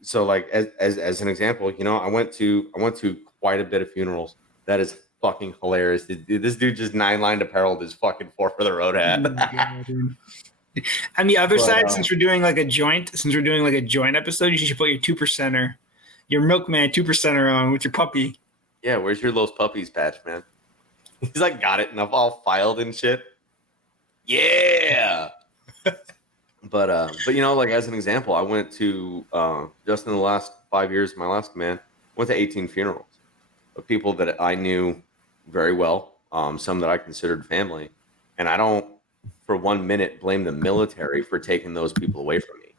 So like as an example, I went to quite a bit of funerals. That is fucking hilarious. This dude just 9-lined apparel his fucking 4 for the road hat. On the other side, since we're doing like a joint episode, you should put your 2%er, your milkman 2%er on with your puppy. Yeah, where's your Los Puppies patch, man? He's like got it enough all filed and shit. Yeah. But like as an example, I went to just in the last 5 years of my last command, went to 18 funerals of people that I knew very well, some that I considered family, and I don't for 1 minute blame the military for taking those people away from me.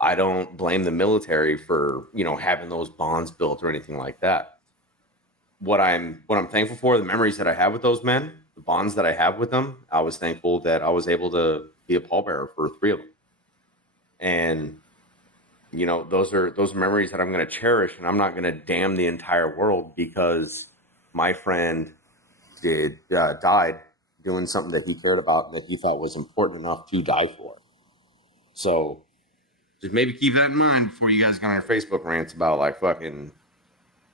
I don't blame the military for having those bonds built or anything like that. What I'm thankful for, the memories that I have with those men, the bonds that I have with them. I was thankful that I was able to be a pallbearer for 3 of them. And, those are memories that I'm going to cherish, and I'm not going to damn the entire world because my friend died doing something that he cared about and that he thought was important enough to die for. So just maybe keep that in mind before you guys go on your Facebook rants about like fucking,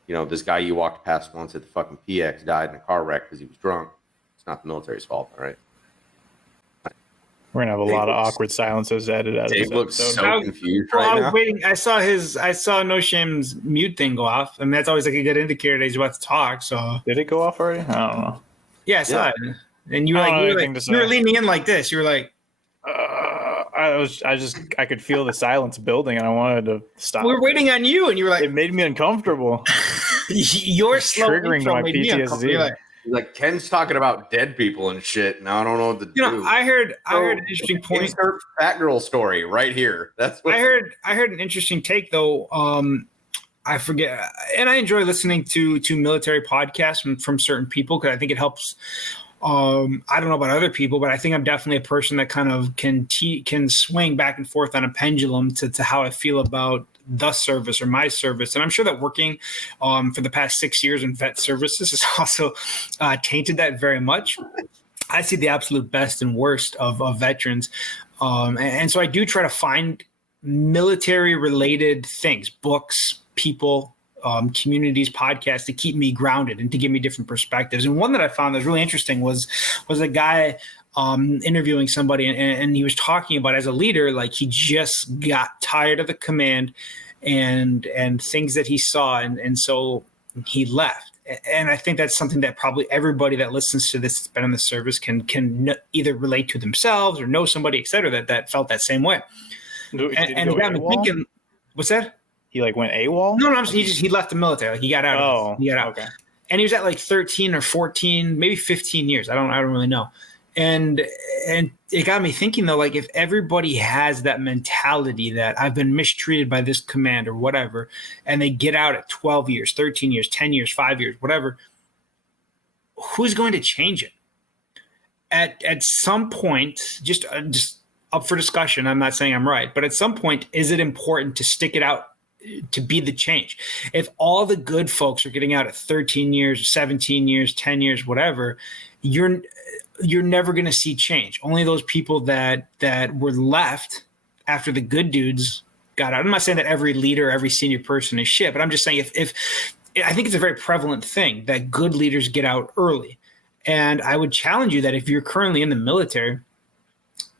this guy you walked past once at the fucking PX died in a car wreck because he was drunk. It's not the military's fault, all right? We're gonna have a lot of awkward silences edited out of Dave this looks episode. so confused right now. I was waiting. I saw NoShame's mute thing go off. I mean, that's always like a good indicator that he's about to talk. So did it go off already? I don't know. Yeah, I saw it. And you were you were leaning in like this. You were like, I could feel the silence building, and I wanted to stop. We were waiting on you, and you were like, it made me uncomfortable. You're triggering my PTSD. Like Ken's talking about dead people and shit. Now I don't know what to do. I heard an interesting point. Insert fat girl story right here. That's what I heard an interesting take though. I forget, and I enjoy listening to military podcasts from certain people because I think it helps. I don't know about other people, but I think I'm definitely a person that kind of can swing back and forth on a pendulum to how I feel about the service or my service. And I'm sure that working for the past 6 years in vet services has also tainted that very much. I see the absolute best and worst of veterans. And so I do try to find military related things, books, people, communities, podcasts to keep me grounded and to give me different perspectives. And one that I found that was really interesting was a guy interviewing somebody, and he was talking about as a leader, like he just got tired of the command and things that he saw, and so he left. And I think that's something that probably everybody that listens to this that's been in the service can either relate to themselves or know somebody, et cetera, that felt that same way. And it got me thinking, what's that? He like went AWOL? No, he left the military. Like he got out. He got out. Okay. And he was at like 13 or 14, maybe 15 years. I don't really know. And it got me thinking though, like if everybody has that mentality that I've been mistreated by this command or whatever, and they get out at 12 years, 13 years, 10 years, 5 years, whatever, who's going to change it? At some point, just up for discussion. I'm not saying I'm right, but at some point, is it important to stick it out to be the change? If all the good folks are getting out at 13 years, 17 years, 10 years, whatever, you're never going to see change. Only those people that were left after the good dudes got out. I'm not saying that every leader, every senior person is shit, but I'm just saying if I think it's a very prevalent thing that good leaders get out early. And I would challenge you that if you're currently in the military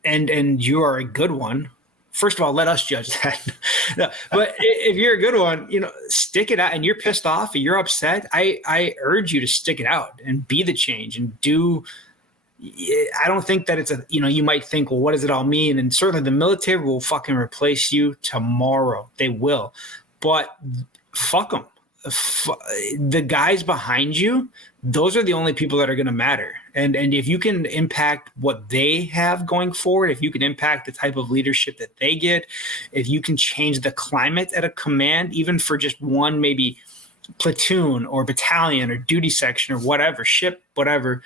and you are a good one, first of all, let us judge that. No, but if you're a good one, stick it out, and you're pissed off and you're upset. I urge you to stick it out and be the change and do. I don't think that it's you might think, well, what does it all mean? And certainly the military will fucking replace you tomorrow. They will. But fuck them. The guys behind you, those are the only people that are going to matter. And if you can impact what they have going forward, if you can impact the type of leadership that they get, if you can change the climate at a command, even for just one maybe platoon or battalion or duty section or whatever, ship, whatever,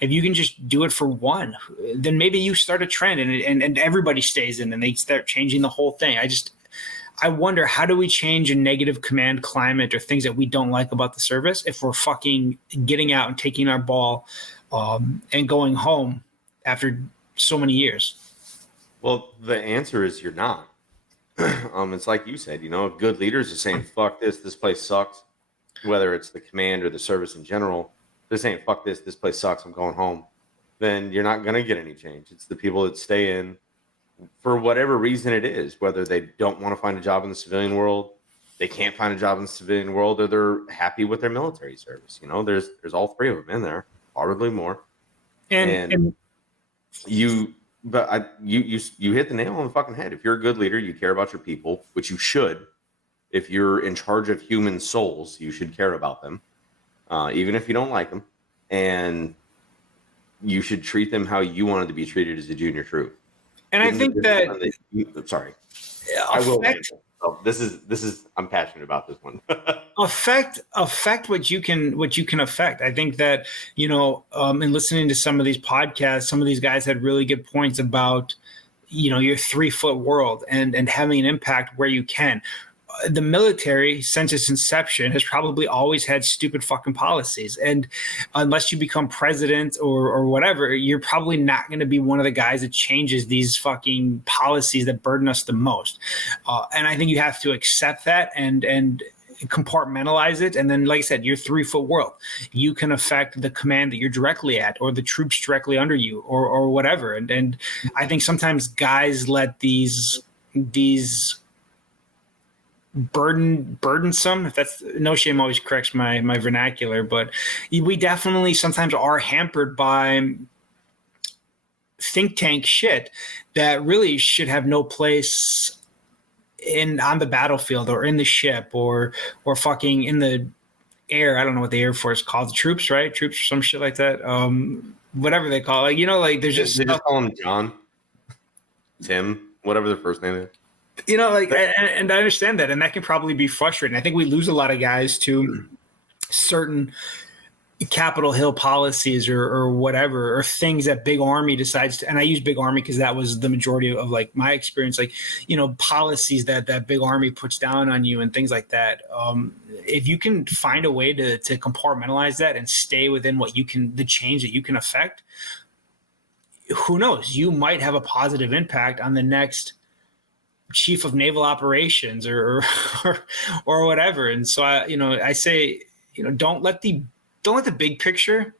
if you can just do it for one, then maybe you start a trend and everybody stays in and they start changing the whole thing. I wonder, how do we change a negative command climate or things that we don't like about the service if we're fucking getting out and taking our ball and going home after so many years? Well, the answer is you're not. It's like you said, if good leaders are saying, fuck this place sucks, whether it's the command or the service in general, they're saying, fuck this place sucks, I'm going home, then you're not going to get any change. It's the people that stay in for whatever reason it is, whether they don't want to find a job in the civilian world, they can't find a job in the civilian world, or they're happy with their military service. There's all three of them in there, probably more. And you hit the nail on the fucking head. If you're a good leader, you care about your people, which you should. If you're in charge of human souls, you should care about them, even if you don't like them. And you should treat them how you wanted to be treated as a junior troop. And I think that sorry, I will. This is I'm passionate about this one. affect what you can affect. I think that in listening to some of these podcasts, some of these guys had really good points about your 3-foot world and having an impact where you can. The military, since its inception, has probably always had stupid fucking policies. And unless you become president or whatever, you're probably not going to be one of the guys that changes these fucking policies that burden us the most. And I think you have to accept that and compartmentalize it. And then, like I said, your 3-foot world, you can affect the command that you're directly at or the troops directly under you or whatever. And I think sometimes guys let these burdensome, if that's NoShame always corrects my vernacular, but we definitely sometimes are hampered by think tank shit that really should have no place on the battlefield or in the ship or fucking in the air. I don't know what the Air Force calls the troops, right? Troops or some shit like that. Whatever they call it. There's just they just call him John, Tim, whatever their first name is. and I understand that, and that can probably be frustrating. I think we lose a lot of guys to certain Capitol Hill policies or whatever, or things that Big Army decides to, and I use Big Army because that was the majority of like my experience, policies that Big Army puts down on you and things like that. If you can find a way to compartmentalize that and stay within the change that you can affect, who knows, you might have a positive impact on the next chief of naval operations or whatever. And so I say, don't let the big picture.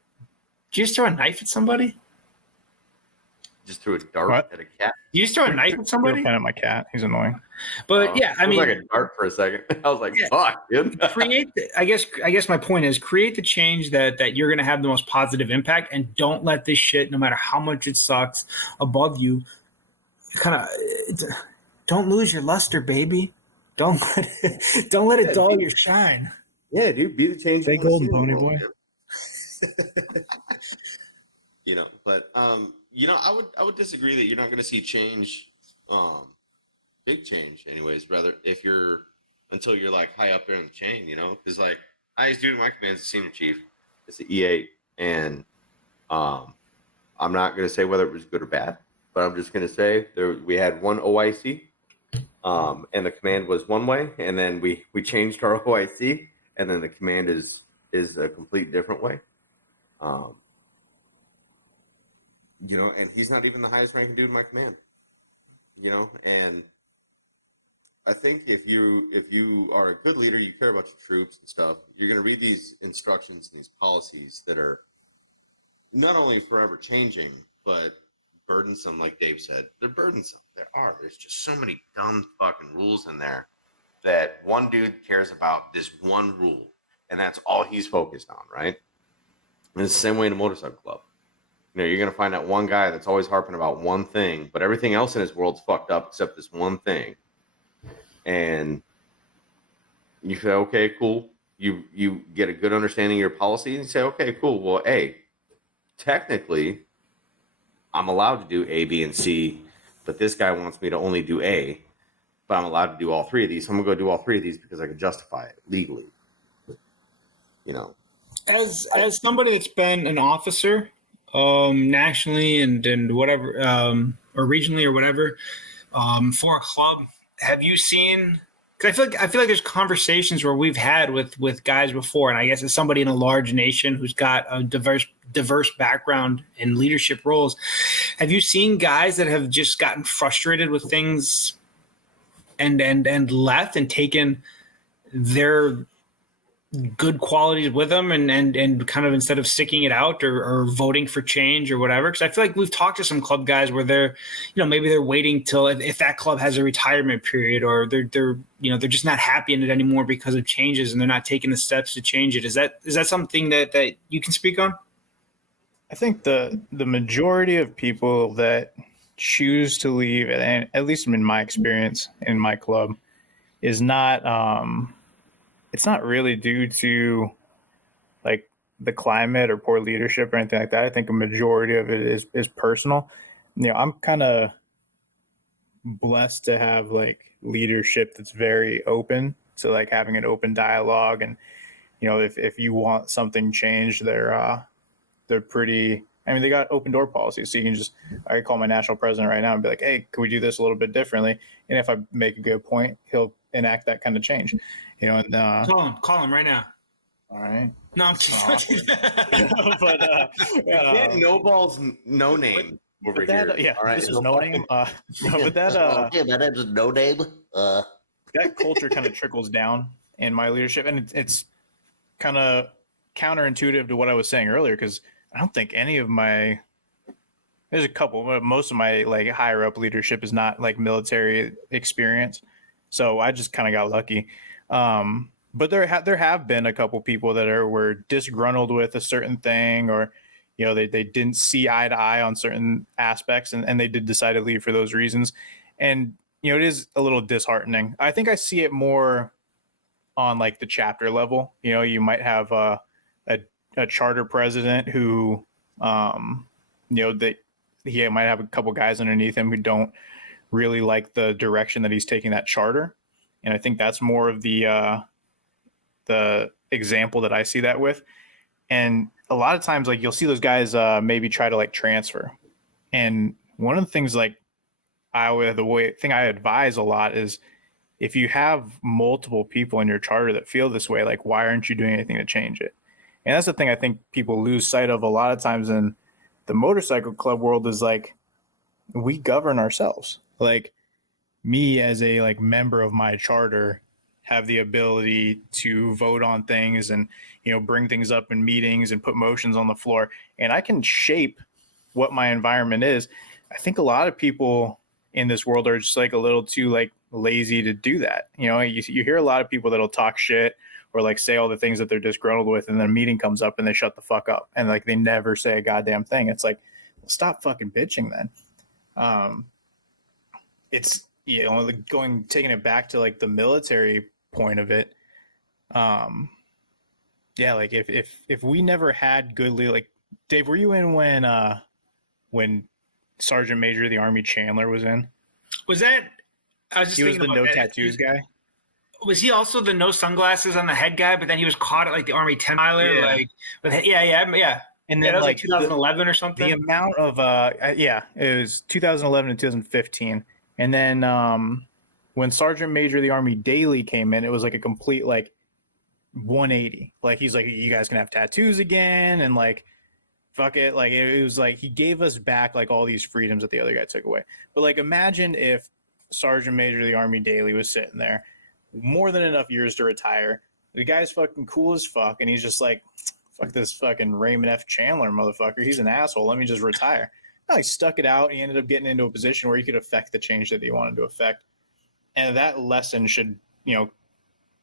Did you just throw a knife at somebody? Just threw a dart at a cat. You just throw a knife at somebody? At my cat. He's annoying. But yeah, I mean, like a dart for a second. I was like, fuck, dude. I guess my point is create the change that you're going to have the most positive impact, and don't let this shit, no matter how much it sucks above you, don't lose your luster, baby. Don't let it dull your shine. Yeah, dude, be the change. Stay golden, pony boy. But I would disagree that you're not going to see change, big change, anyways. Rather, until you're like high up there in the chain, because like highest dude in my command is the senior chief. It's the E8, and I'm not going to say whether it was good or bad, but I'm just going to say we had one OIC, and the command was one way, and then we changed our OIC, and then the command is a complete different way. And he's not even the highest ranking dude in my command. And I think if you are a good leader, you care about your troops and stuff, you're going to read these instructions and these policies that are not only forever changing, but burdensome, like Dave said. They're burdensome. There's just so many dumb fucking rules in there that one dude cares about this one rule, and that's all he's focused on, right? And it's the same way in a motorcycle club. You know, you're going to find that one guy that's always harping about one thing, but everything else in his world's fucked up except this one thing. And you say, okay, cool. You get a good understanding of your policy, and you say, okay, cool. Well, A, technically, I'm allowed to do A, B, and C, but this guy wants me to only do A, but I'm allowed to do all three of these. So I'm going to go do all three of these because I can justify it legally. You know, as somebody that's been an officer, nationally and whatever, or regionally or whatever, for a club, have you seen? Because I feel like there's conversations where we've had with guys before, and I guess as somebody in a large nation who's got a diverse background in leadership roles, have you seen guys that have just gotten frustrated with things and left and taken their good qualities with them and kind of instead of sticking it out or voting for change or whatever? Because I feel like we've talked to some club guys where they're, maybe they're waiting till if that club has a retirement period, or they're just not happy in it anymore because of changes and they're not taking the steps to change it. Is that something that you can speak on? I think the majority of people that choose to leave, and at least in my experience in my club, is not it's not really due to like the climate or poor leadership or anything like that. I think a majority of it is personal. I'm kind of blessed to have like leadership that's very open to like having an open dialogue, and if you want something changed, they're pretty. I mean, they got open door policies, so you can I could call my national president right now and be like, "Hey, can we do this a little bit differently?" And if I make a good point, he'll enact that kind of change. And call him right now. All right. No, I'm kidding. But no balls, no name over here. Yeah, all right, this is no name. But that yeah, my name's no name. That culture kind of trickles down in my leadership, and it's kind of counterintuitive to what I was saying earlier, because I don't think any of there's a couple, but most of my like higher up leadership is not like military experience, so I just kind of got lucky. But there have been a couple people that were disgruntled with a certain thing, or they didn't see eye to eye on certain aspects, and they did decide to leave for those reasons. And it is a little disheartening. I think I see it more on like the chapter level. You might have a charter president who that he might have a couple guys underneath him who don't really like the direction that he's taking that charter. And I think that's more of the example that I see that with. And a lot of times, like, you'll see those guys maybe try to like transfer. And one of the things thing I advise a lot is, if you have multiple people in your charter that feel this way, like, why aren't you doing anything to change it? And that's the thing I think people lose sight of a lot of times in the motorcycle club world, is like, we govern ourselves. Like, me as a like member of my charter have the ability to vote on things and bring things up in meetings and put motions on the floor, and I can shape what my environment is. I think a lot of people in this world are just like a little too like lazy to do that. You hear a lot of people that'll talk shit or like say all the things that they're disgruntled with, and then a meeting comes up and they shut the fuck up and like they never say a goddamn thing. It's like, well, stop fucking bitching then. It's taking it back to like the military point of it. Yeah, like if we never had good like, Dave, were you in when Sergeant Major of the Army Chandler was in? Was that? I was just he was thinking the about no that. tattoos guy. Was he also the no sunglasses on the head guy? But then he was caught at like the Army 10 miler, Yeah. like yeah. And That then was like 2011 or something. the amount of it was 2011 and 2015, and then when Sergeant Major of the Army Daly came in, it was like a complete like 180. Like, he's like, you guys can have tattoos again, and like, fuck it. Like, it was like he gave us back like all these freedoms that the other guy took away. But like, imagine if Sergeant Major of the Army Daily was sitting there, more than enough years to retire. The guy's fucking cool as fuck, and he's just like, fuck this fucking Raymond F. Chandler motherfucker. He's an asshole. Let me just retire. No, he stuck it out. He ended up getting into a position where he could affect the change that he wanted to affect. And that lesson should,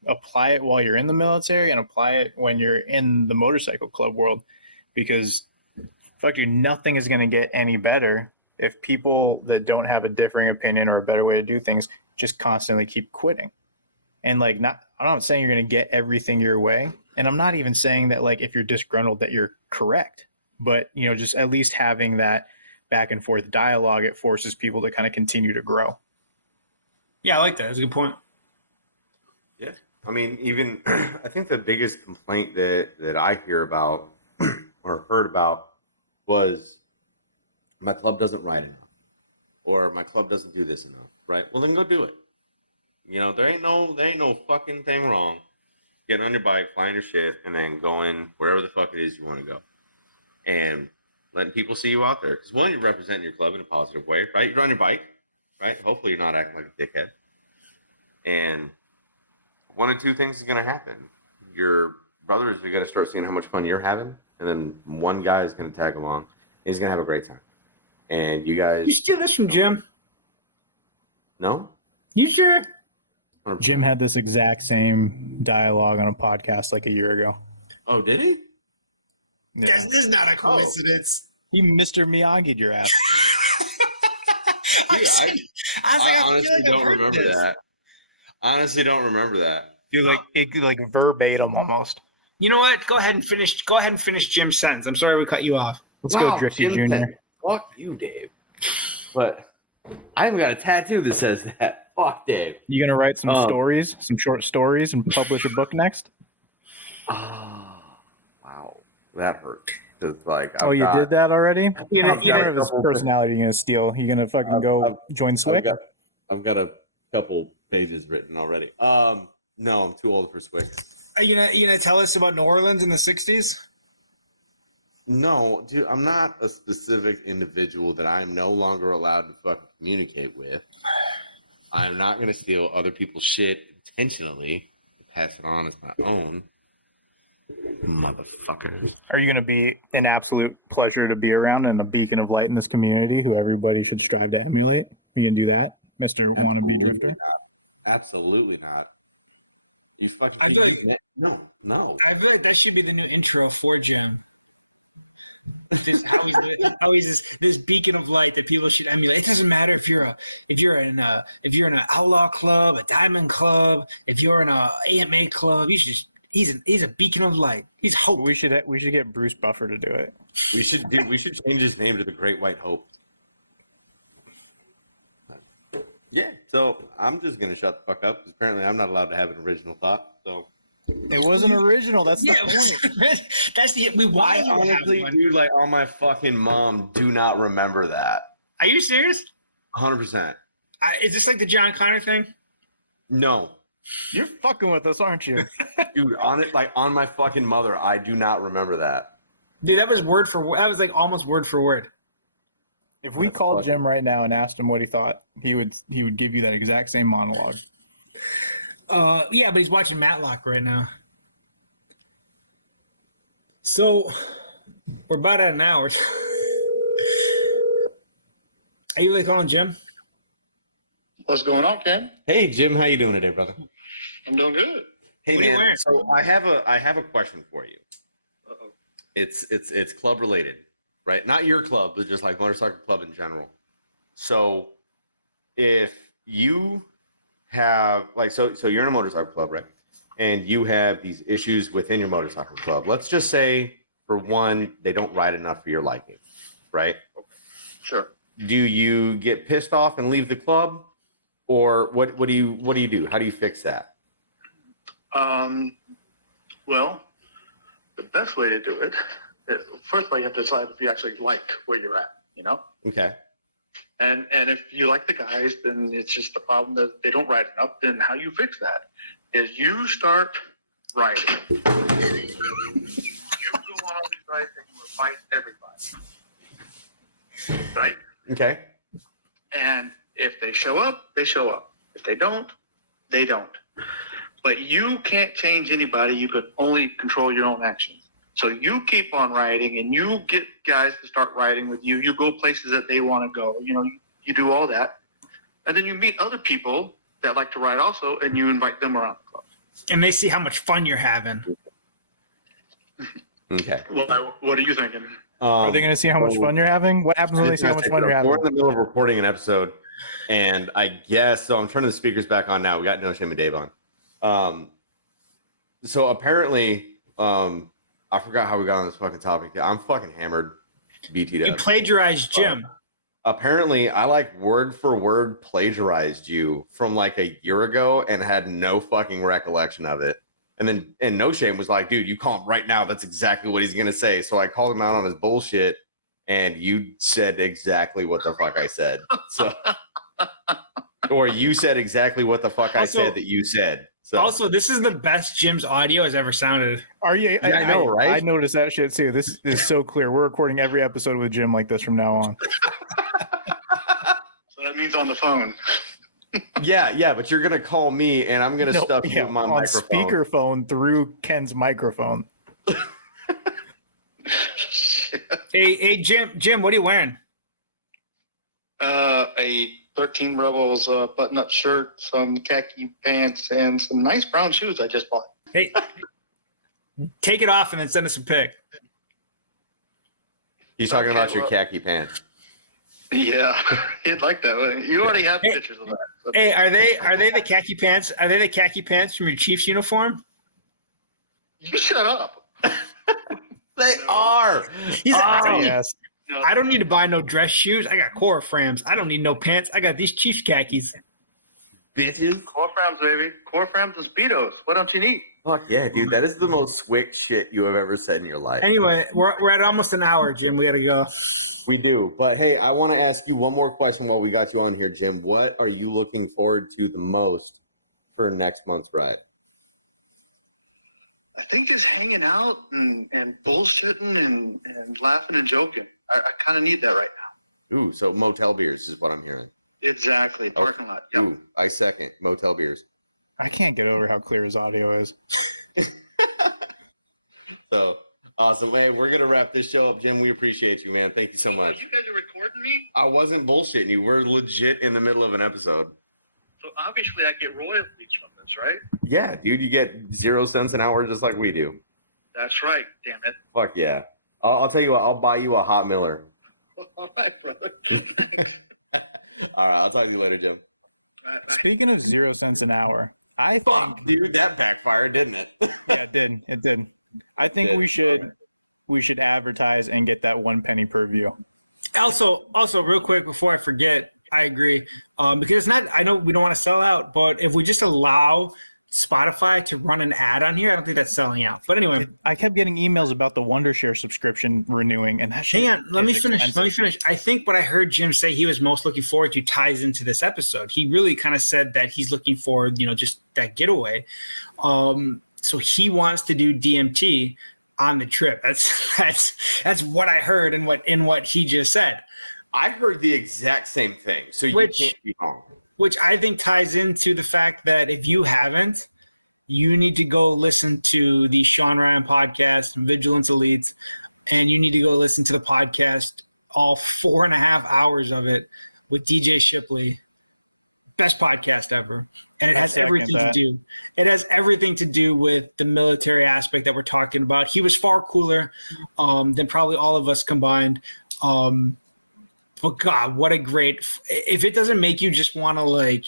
apply it while you're in the military and apply it when you're in the motorcycle club world, because fuck you, nothing is going to get any better if people that don't have a differing opinion or a better way to do things just constantly keep quitting. And I'm not saying you're going to get everything your way. And I'm not even saying that like, if you're disgruntled that you're correct, but just at least having that back and forth dialogue, it forces people to kind of continue to grow. Yeah, I like that. That's a good point. Yeah. I mean, even I think the biggest complaint that I hear about or heard about was my club doesn't ride enough, or my club doesn't do this enough, right? Well, then go do it. There ain't no fucking thing wrong getting on your bike, flying your shit, and then going wherever the fuck it is you want to go, and letting people see you out there. Because one, you're representing your club in a positive way, right? You're on your bike, right? Hopefully, you're not acting like a dickhead. And one of two things is going to happen. Your brothers are going to start seeing how much fun you're having, and then one guy is going to tag along. He's going to have a great time. And you guys... You steal this from Jim? No? You sure? Jim had this exact same dialogue on a podcast like a year ago. Oh, did he? Yeah. This is not a coincidence. He Mr. Miyagi'd your ass. I honestly don't remember that. Honestly, don't remember that. Dude, like verbatim almost. You know what? Go ahead and finish Jim's sentence. I'm sorry we cut you off. Let's go, Drifty Jr. Fuck you, Dave. But I haven't got a tattoo that says that. Fuck, Dave. You gonna write some stories, some short stories, and publish a book next? Oh, wow, that hurts. It's like, you did that already? You know of his personality you're gonna steal. You gonna fucking go join Swick? I've got a couple pages written already. No, I'm too old for Swick. Are you gonna tell us about New Orleans in the 60s? No, dude, I'm not a specific individual that I'm no longer allowed to fucking communicate with. I'm not going to steal other people's shit intentionally to pass it on as my own. Motherfucker. Are you going to be an absolute pleasure to be around and a beacon of light in this community who everybody should strive to emulate? Are you going to do that, Mr. Wannabe Drifter? Not. Absolutely not. You fucking No. I feel like that should be the new intro for Jim. How he's this beacon of light that people should emulate. It doesn't matter if you're in an outlaw club, a diamond club, if you're in a AMA club. He's a beacon of light. He's hope. We should get Bruce Buffer to do it. We should change his name to the Great White Hope. Yeah, so I'm just gonna shut the fuck up. Apparently, I'm not allowed to have an original thought. So it wasn't original. That's the point. That's why you honestly, have one. dude, like on my fucking mom, do not remember that. Are you serious? 100%. Is this like the John Connor thing? No, You're fucking with us, aren't you? dude. On my fucking mother, I do not remember that. Dude, that was like almost word for word. If we called Jim right now and asked him what he thought, he would give you that exact same monologue. Yeah, but he's watching Matlock right now. So we're about at an hour. Are you like calling Jim? What's going on, Ken? Hey, Jim, how you doing today, brother? I'm doing good. Hey, What are you man. wearing? So I have a question for you. Uh-oh. It's club related, right? Not your club, but just like motorcycle club in general. So if you have so you're in a motorcycle club, right? And you have these issues within your motorcycle club. Let's just say, for one, they don't ride enough for your liking, right? Sure. Do you get pissed off and leave the club, or what do you do? How do you fix that? Well, the best way to do it is, first of all, you have to decide if you actually like where you're at, you know? Okay. And if you like the guys, then it's just the problem that they don't ride enough. Then how you fix that is you start riding. You go on all these rides and you invite everybody. Right? Okay. And If they show up, they show up. If they don't, they don't. But you can't change anybody. You can only control your own actions. So you keep on writing, and you get guys to start writing with you. You go places that they want to go. You do all that. And then you meet other people that like to write also, and you invite them around the club. And they see how much fun you're having. Okay. Well, what are you thinking? Are they going to see how much fun you're having? What happens when they see how much fun you're having? We're in the middle of recording an episode, and I guess so. I'm turning the speakers back on now. We got NoShame and Dave on. So apparently, I forgot how we got on this fucking topic. I'm fucking hammered. BT You plagiarized Jim. Apparently, I like word for word plagiarized you from like a year ago and had no fucking recollection of it. And then NoShame was like, dude, you call him right now. That's exactly what he's gonna say. So I called him out on his bullshit, and you said exactly what the fuck I said. So, or you said exactly what the fuck I said that you said. So also, this is the best Jim's audio has ever sounded. Are you? Yeah, I know, right? I noticed that shit too. This is so clear. We're recording every episode with Jim like this from now on. So that means on the phone. Yeah, but you're gonna call me, and I'm gonna stuff you with my on microphone. speakerphone through Ken's microphone. Hey, Jim, what are you wearing? A 13 Rebels button-up shirt, some khaki pants, and some nice brown shoes I just bought. Hey, take it off and then send us a pic. He's talking Okay, about your well- khaki pants. Yeah, he'd like that. You already have pictures of that. So. Hey, are they the khaki pants? Are they the khaki pants from your Chiefs uniform? You shut up. They are. He's Yes. I don't need to buy no dress shoes. I got core frames. I don't need no pants. I got these Chiefs khakis. Bitches. Core frames, baby. Core frames and Speedos. What don't you need? Fuck yeah, dude. That is the most swick shit you have ever said in your life. Anyway, we're at almost an hour, Jim. We got to go. We do. But hey, I want to ask you one more question while we got you on here, Jim. What are you looking forward to the most for next month's ride? I think just hanging out and bullshitting and laughing and joking. I kind of need that right now. Ooh, so motel beers is what I'm hearing. Exactly. Parking lot. Yep. Ooh, I second motel beers. I can't get over how clear his audio is. So awesome. Hey, we're gonna wrap this show up, Jim. We appreciate you, man. Thank you so much. You guys are recording me? I wasn't bullshitting you. We're legit in the middle of an episode. So obviously I get royalties from this, right? Yeah, dude, you get 0 cents an hour just like we do. That's right. Damn it. Fuck yeah. I'll tell you what, I'll buy you a hot Miller. All right, brother. All right, I'll talk to you later, Jim. Speaking of 0 cents an hour, I Fuck, dude, that backfired, didn't it? It did. I think we should advertise and get that 1 penny per view. Also, real quick before I forget, I agree. Here's not. I know we don't want to sell out, but if we just allow Spotify to run an ad on here, I don't think that's selling out. But anyway, I kept getting emails about the Wondershare subscription renewing, and hang on, let me finish. I think what I heard Jim say he was most looking forward to ties into this episode. He really kind of said that he's looking forward, just that getaway. So he wants to do DMT on the trip. That's what I heard and what he just said. I heard the exact same thing, so you can't be wrong. Which I think ties into the fact that if you haven't, you need to go listen to the Shawn Ryan podcast, Vigilance Elites, and you need to go listen to the podcast, all 4.5 hours of it, with DJ Shipley. Best podcast ever. And it has everything to do. It has everything to do with the military aspect that we're talking about. He was far cooler than probably all of us combined. Oh God, what a great! If it doesn't make you just want to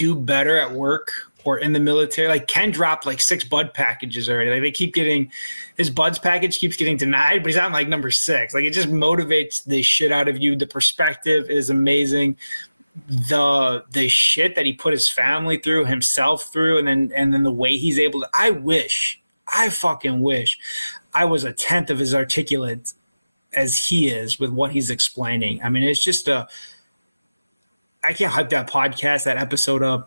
do better at work or in the military, Ken dropped 6 bud packages already. They keep getting his buds package keeps getting denied, but he's on number 6. It just motivates the shit out of you. The perspective is amazing. The shit that he put his family through, himself through, and then the way he's able to. I fucking wish I was a tenth of as articulate as he is with what he's explaining. I mean, it's just I can't let that podcast, that episode up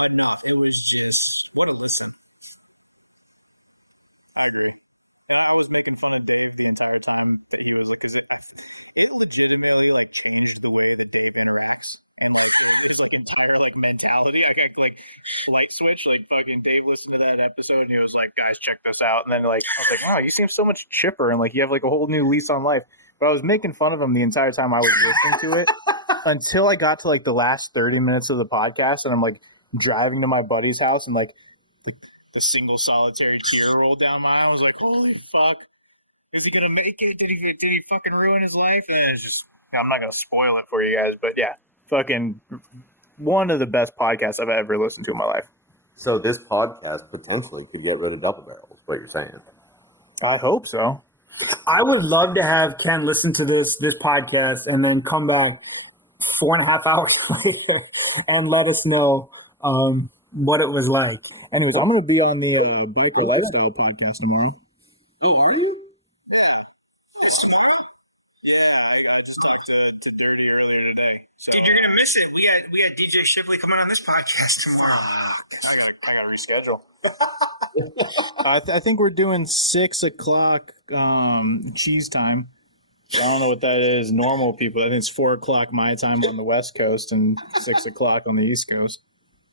enough. It was just, what a listen. I agree. I was making fun of Dave the entire time that he was like, because it legitimately like changed the way that Dave interacts. And like, there's like entire like mentality. I got like light switch. Like fucking Dave listened to that episode and he was like, "Guys, check this out." And then like I was like, "Wow, you seem so much chipper and like you have like a whole new lease on life." But I was making fun of him the entire time I was listening to it until I got to like the last 30 minutes of the podcast, and I'm like driving to my buddy's house and like the single solitary tear rolled down my eye. I was like, holy fuck. Is he going to make it? Did he fucking ruin his life? And it's just, I'm not going to spoil it for you guys, but yeah, fucking one of the best podcasts I've ever listened to in my life. So this podcast potentially could get rid of Double Barrel, is what you're saying. I hope so. I would love to have Ken listen to this podcast and then come back 4.5 hours later and let us know what it was like. Anyways, I'm going to be on the Biker Lifestyle podcast tomorrow. Oh, are you? Yeah. It's tomorrow? Yeah, I just talked to Dirty earlier today. So. Dude, you're gonna miss it. We had DJ Shipley coming on this podcast tomorrow. I think we're doing 6 o'clock cheese time. I don't know what that is. Normal people. I think it's 4 o'clock my time on the West Coast and 6 o'clock on the East Coast,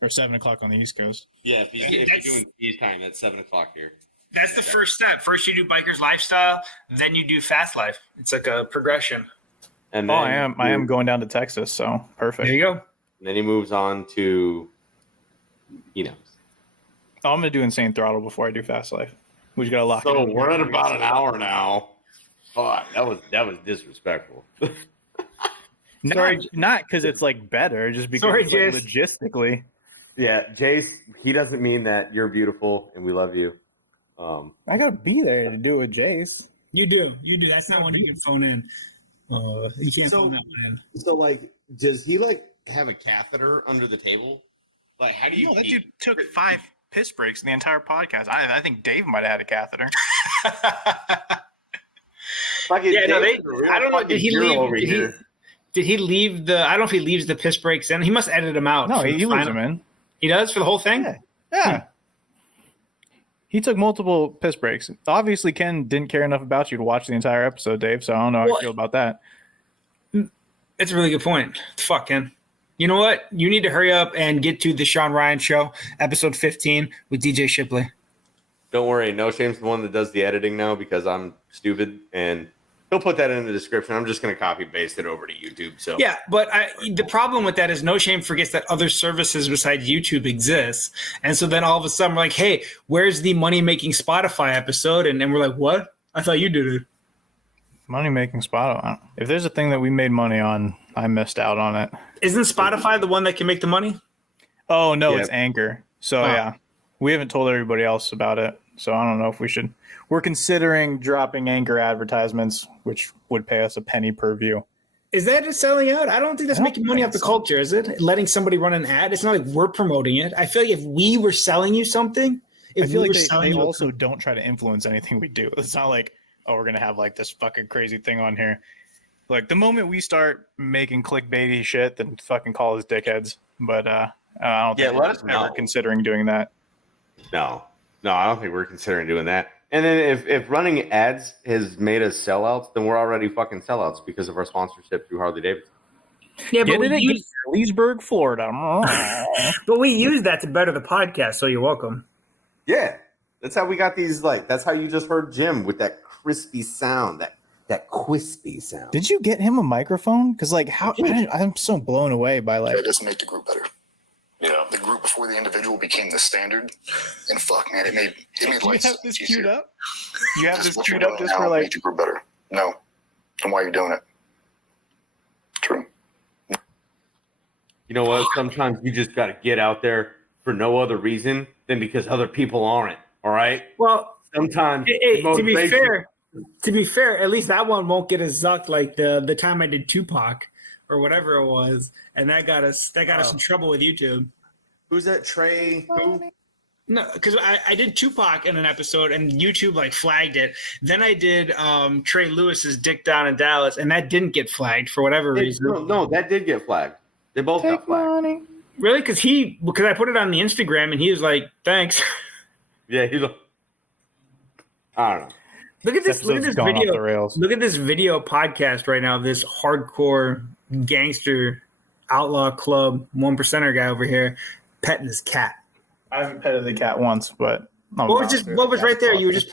or 7 o'clock on the East Coast. Yeah, if you're doing cheese time, that's 7 o'clock here. That's the first step. First you do Biker's Lifestyle, then you do Fast Life. It's like a progression. And then I am going down to Texas, so perfect. There you go. And then he moves on to, I'm going to do Insane Throttle before I do Fast Life. We just got to lock it in. So we're at about an hour now. Fuck, that was disrespectful. Not because it's like better, just because like, logistically. Yeah, Jace, he doesn't mean that. You're beautiful and we love you. I gotta be there to do it with Jace. You do. That's not one you can phone in. You can't phone that one in. So, like, does he like have a catheter under the table? Like, how do you? No, that dude took 5 piss breaks in the entire podcast. I think Dave might have had a catheter. Yeah, no, I don't know. Did he leave? Did he leave the? I don't know if he leaves the piss breaks in. He must edit them out. No, he leaves them in. He does for the whole thing. Yeah. He took multiple piss breaks. Obviously, Ken didn't care enough about you to watch the entire episode, Dave, so I don't know how I feel about that. It's a really good point. Fuck, Ken. You know what? You need to hurry up and get to the Shawn Ryan Show, episode 15 with DJ Shipley. Don't worry. NoShame's the one that does the editing now because I'm stupid, and he'll put that in the description. I'm just going to copy paste it over to YouTube. So yeah, but the problem with that is NoShame forgets that other services besides YouTube exist, and so then all of a sudden we're like, "Hey, where's the money making Spotify episode?" And we're like, "What? I thought you did it." Money making Spotify. If there's a thing that we made money on, I missed out on it. Isn't Spotify the one that can make the money? Oh no, It's Anchor. So yeah, we haven't told everybody else about it. So I don't know if we should. We're considering dropping Anchor advertisements, which would pay us a penny per view. Is that just selling out? I don't think that's making money off the culture, is it? Letting somebody run an ad? It's not like we're promoting it. I feel like if we were selling you something, I feel like they also don't try to influence anything we do. It's not like, oh, we're going to have like this fucking crazy thing on here. Like the moment we start making clickbaity shit, then fucking call us dickheads. But I don't think we're ever considering doing that. No, I don't think we're considering doing that. And then if running ads has made us sellouts, then we're already fucking sellouts because of our sponsorship through Harley Davidson. Yeah, but we use Leesburg, Florida. But we use that to better the podcast, so you're welcome. Yeah, that's how we got these. Like, that's how you just heard Jim with that crispy sound, that quispy sound. Did you get him a microphone? Because like, I'm so blown away by like. It doesn't make the group better. You know, the group before the individual became the standard, and fuck, man, it made life you have this easier. Queued up? You have this What queued you're up doing just now for like. Made your group better. No, and why are you doing it? True. You know what? Sometimes you just got to get out there for no other reason than because other people aren't. All right. Well, sometimes to be fair, at least that one won't get us zucked like the time I did Tupac or whatever it was, and that got us in trouble with YouTube. Who's that? Trey? Who? No, because I did Tupac in an episode and YouTube like flagged it. Then I did Trey Lewis's Dick Down in Dallas, and that didn't get flagged for whatever reason. No, that did get flagged. They both got flagged. Money. Really? Because I put it on the Instagram and he was like, "Thanks." Yeah, he's like, I don't know. Look at this Episode's gone off video. the rails. Look at this video podcast right now. This hardcore gangster outlaw club 1%er guy over here petting his cat. I haven't petted the cat once, but What was right there? You were just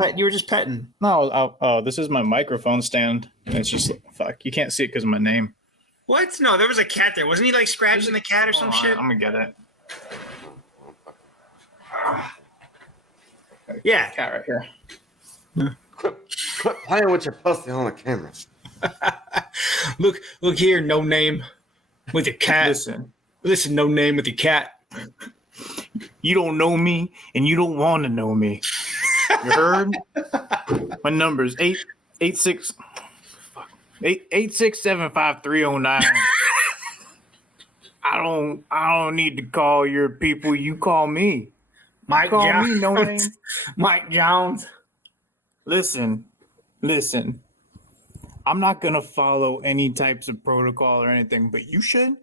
petting. No, oh, this is my microphone stand. And it's just fuck. You can't see it because of my name. What? No, there was a cat there. Wasn't he like scratching the cat or some shit? I'm gonna get it. Yeah. Cat right here. Quit playing with your pussy on the camera. Look here, no name with your cat. Listen, no name with your cat. You don't know me, and you don't want to know me. You heard? My number is 8675309. I don't need to call your people. You call me. Mike Call Jones. me no name. Mike Jones. Listen. I'm not gonna follow any types of protocol or anything, but you should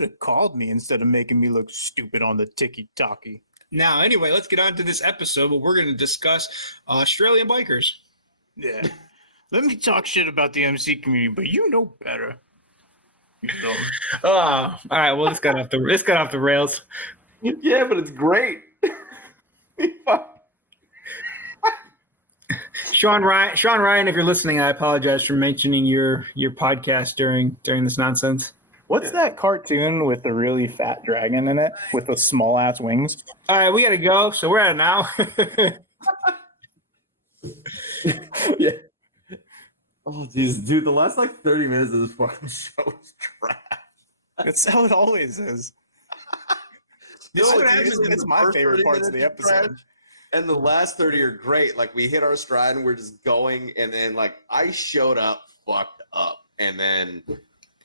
have called me instead of making me look stupid on the ticky-tacky. Now, anyway, let's get on to this episode where we're going to discuss Australian bikers. Yeah. Let me talk shit about the MC community, but you know better. You know. All right. Well, this got off the rails. Yeah, but it's great. Shawn Ryan, if you're listening, I apologize for mentioning your podcast during this nonsense. What's that cartoon with the really fat dragon in it with the small ass wings? All right, we got to go. So we're at it now. Yeah. Oh, jeez, dude, the last 30 minutes of this fucking show is trash. That's how it always is. It's my favorite parts of the episode. And the last 30 are great. We hit our stride and we're just going. And then, I showed up fucked up. And then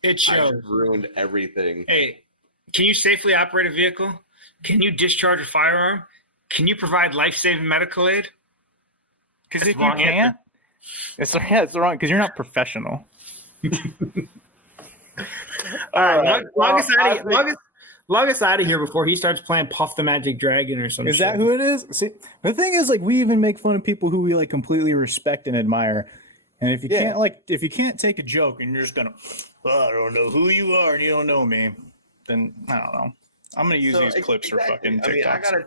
It shows. I ruined everything. Hey, can you safely operate a vehicle? Can you discharge a firearm? Can you provide life-saving medical aid? Because if you can't, it's wrong because you're not professional. All right, log us out of here before he starts playing Puff the Magic Dragon or something. Is that who it is? See, the thing is, we even make fun of people who we completely respect and admire. And if you can't take a joke and you're just gonna, I don't know who you are and you don't know me, then I don't know. I'm gonna use these clips for fucking TikToks.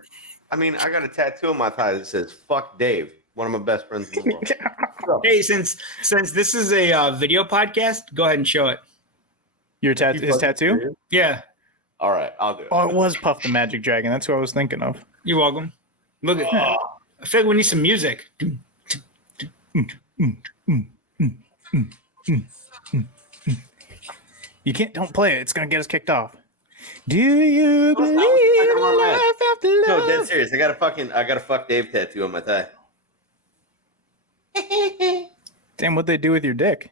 I got a tattoo on my thigh that says "Fuck Dave," one of my best friends in the world. Hey, since this is a video podcast, go ahead and show it. His tattoo? Yeah. All right, I'll do it. Oh, it was Puff the Magic Dragon. That's who I was thinking of. You're welcome. Look at that. I feel like we need some music. Don't play it. It's gonna get us kicked off. Do you believe in life after love? No, dead serious. I got a fuck Dave tattoo on my thigh. Damn, what'd they do with your dick?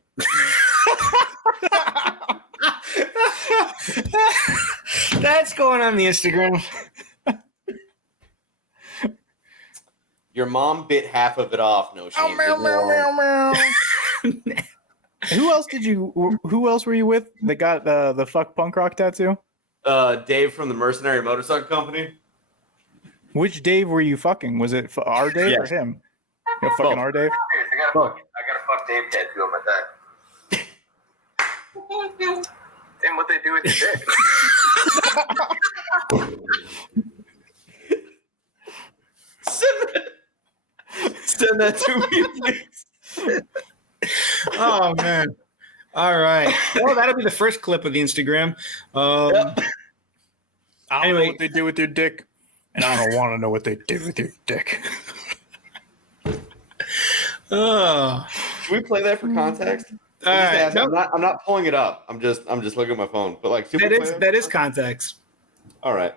That's going on the Instagram. Your mom bit half of it off. No shame. Who else were you with that got the fuck punk rock tattoo? Dave from the Mercenary Motorcycle Company. Which Dave were you fucking? Was it our Dave or him? Fucking our Dave? I got a fuck Dave tattoo on my thigh. And what they do with your dick. Send that to me, please. Oh man! All right. Well, that'll be the first clip of the Instagram. I don't know what they do with your dick, and I don't want to know what they did with your dick. Should we play that for context? All right. I'm not pulling it up. I'm just looking at my phone. But that is context. All right.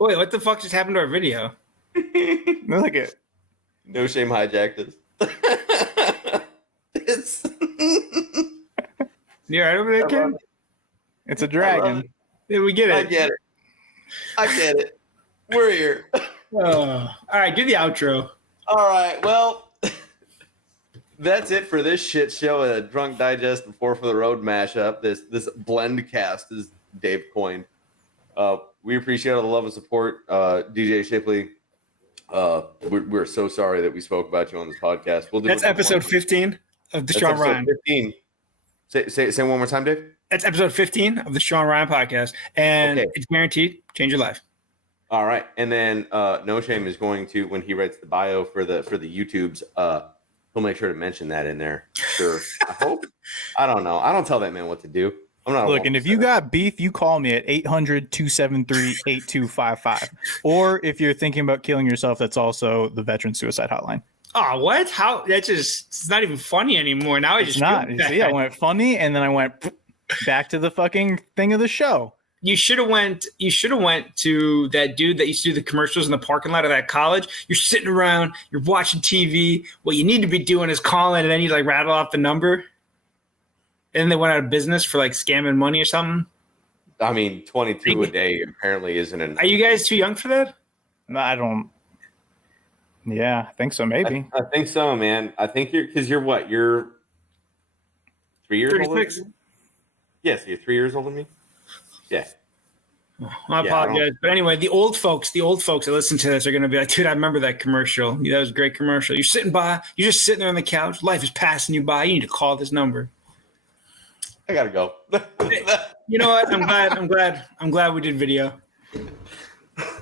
Wait, what the fuck just happened to our video? Look at No Shame hijacked us. It's You all right over there, Ken? it's a dragon. Yeah, we get it. I get it. We're here. All right, do the outro. All right. Well, that's it for this shit show. A Drunk Digest and Four for the Road mashup. This blend cast, as Dave coined. We appreciate all the love and support. DJ Shipley, We're so sorry that we spoke about you on this podcast. We'll do That's episode 15 of the Shawn Ryan. 15. Say one more time, Dave. That's episode 15 of the Shawn Ryan podcast, and Okay. it's guaranteed change your life. All right, and then NoShame is going to, when he writes the bio for the YouTubes, he'll make sure to mention that in there. Sure, I hope. I don't know. I don't tell that man what to do. I'm not. Look, and if you got beef, you call me at 800-273-8255. Or if you're thinking about killing yourself, that's also the Veteran Suicide Hotline. Oh, what? How? That's just, it's not even funny anymore. Now I It's just not. feel You see, I went funny, and then I went back to the fucking thing of the show. You should have went to that dude that used to do the commercials in the parking lot of that college. You're sitting around, you're watching TV. What you need to be doing is calling, and then you like rattle off the number. And then they went out of business for like scamming money or something. I mean, 22 a day apparently isn't an. Are you guys too young for that? No, I don't. Yeah, I think so. Maybe. I think so, man. I think you're what? You're 3 years older? 36. Yes, you're 3 years older than me. Yeah. I apologize. But anyway, the old folks that listen to this are going to be like, dude, I remember that commercial. That was a great commercial. You're just sitting there on the couch. Life is passing you by. You need to call this number. I gotta go. You know what? I'm glad we did video.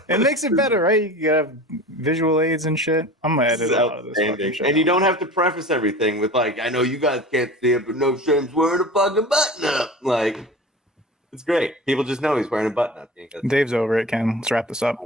It makes it better, right? You have visual aids and shit. I'm gonna edit a lot of this fucking shit. And you don't have to preface everything with like, I know you guys can't see it, but NoShame's wearing a fucking button up. Like, it's great. People just know he's wearing a button up. Dave's over it, Ken. Let's wrap this up.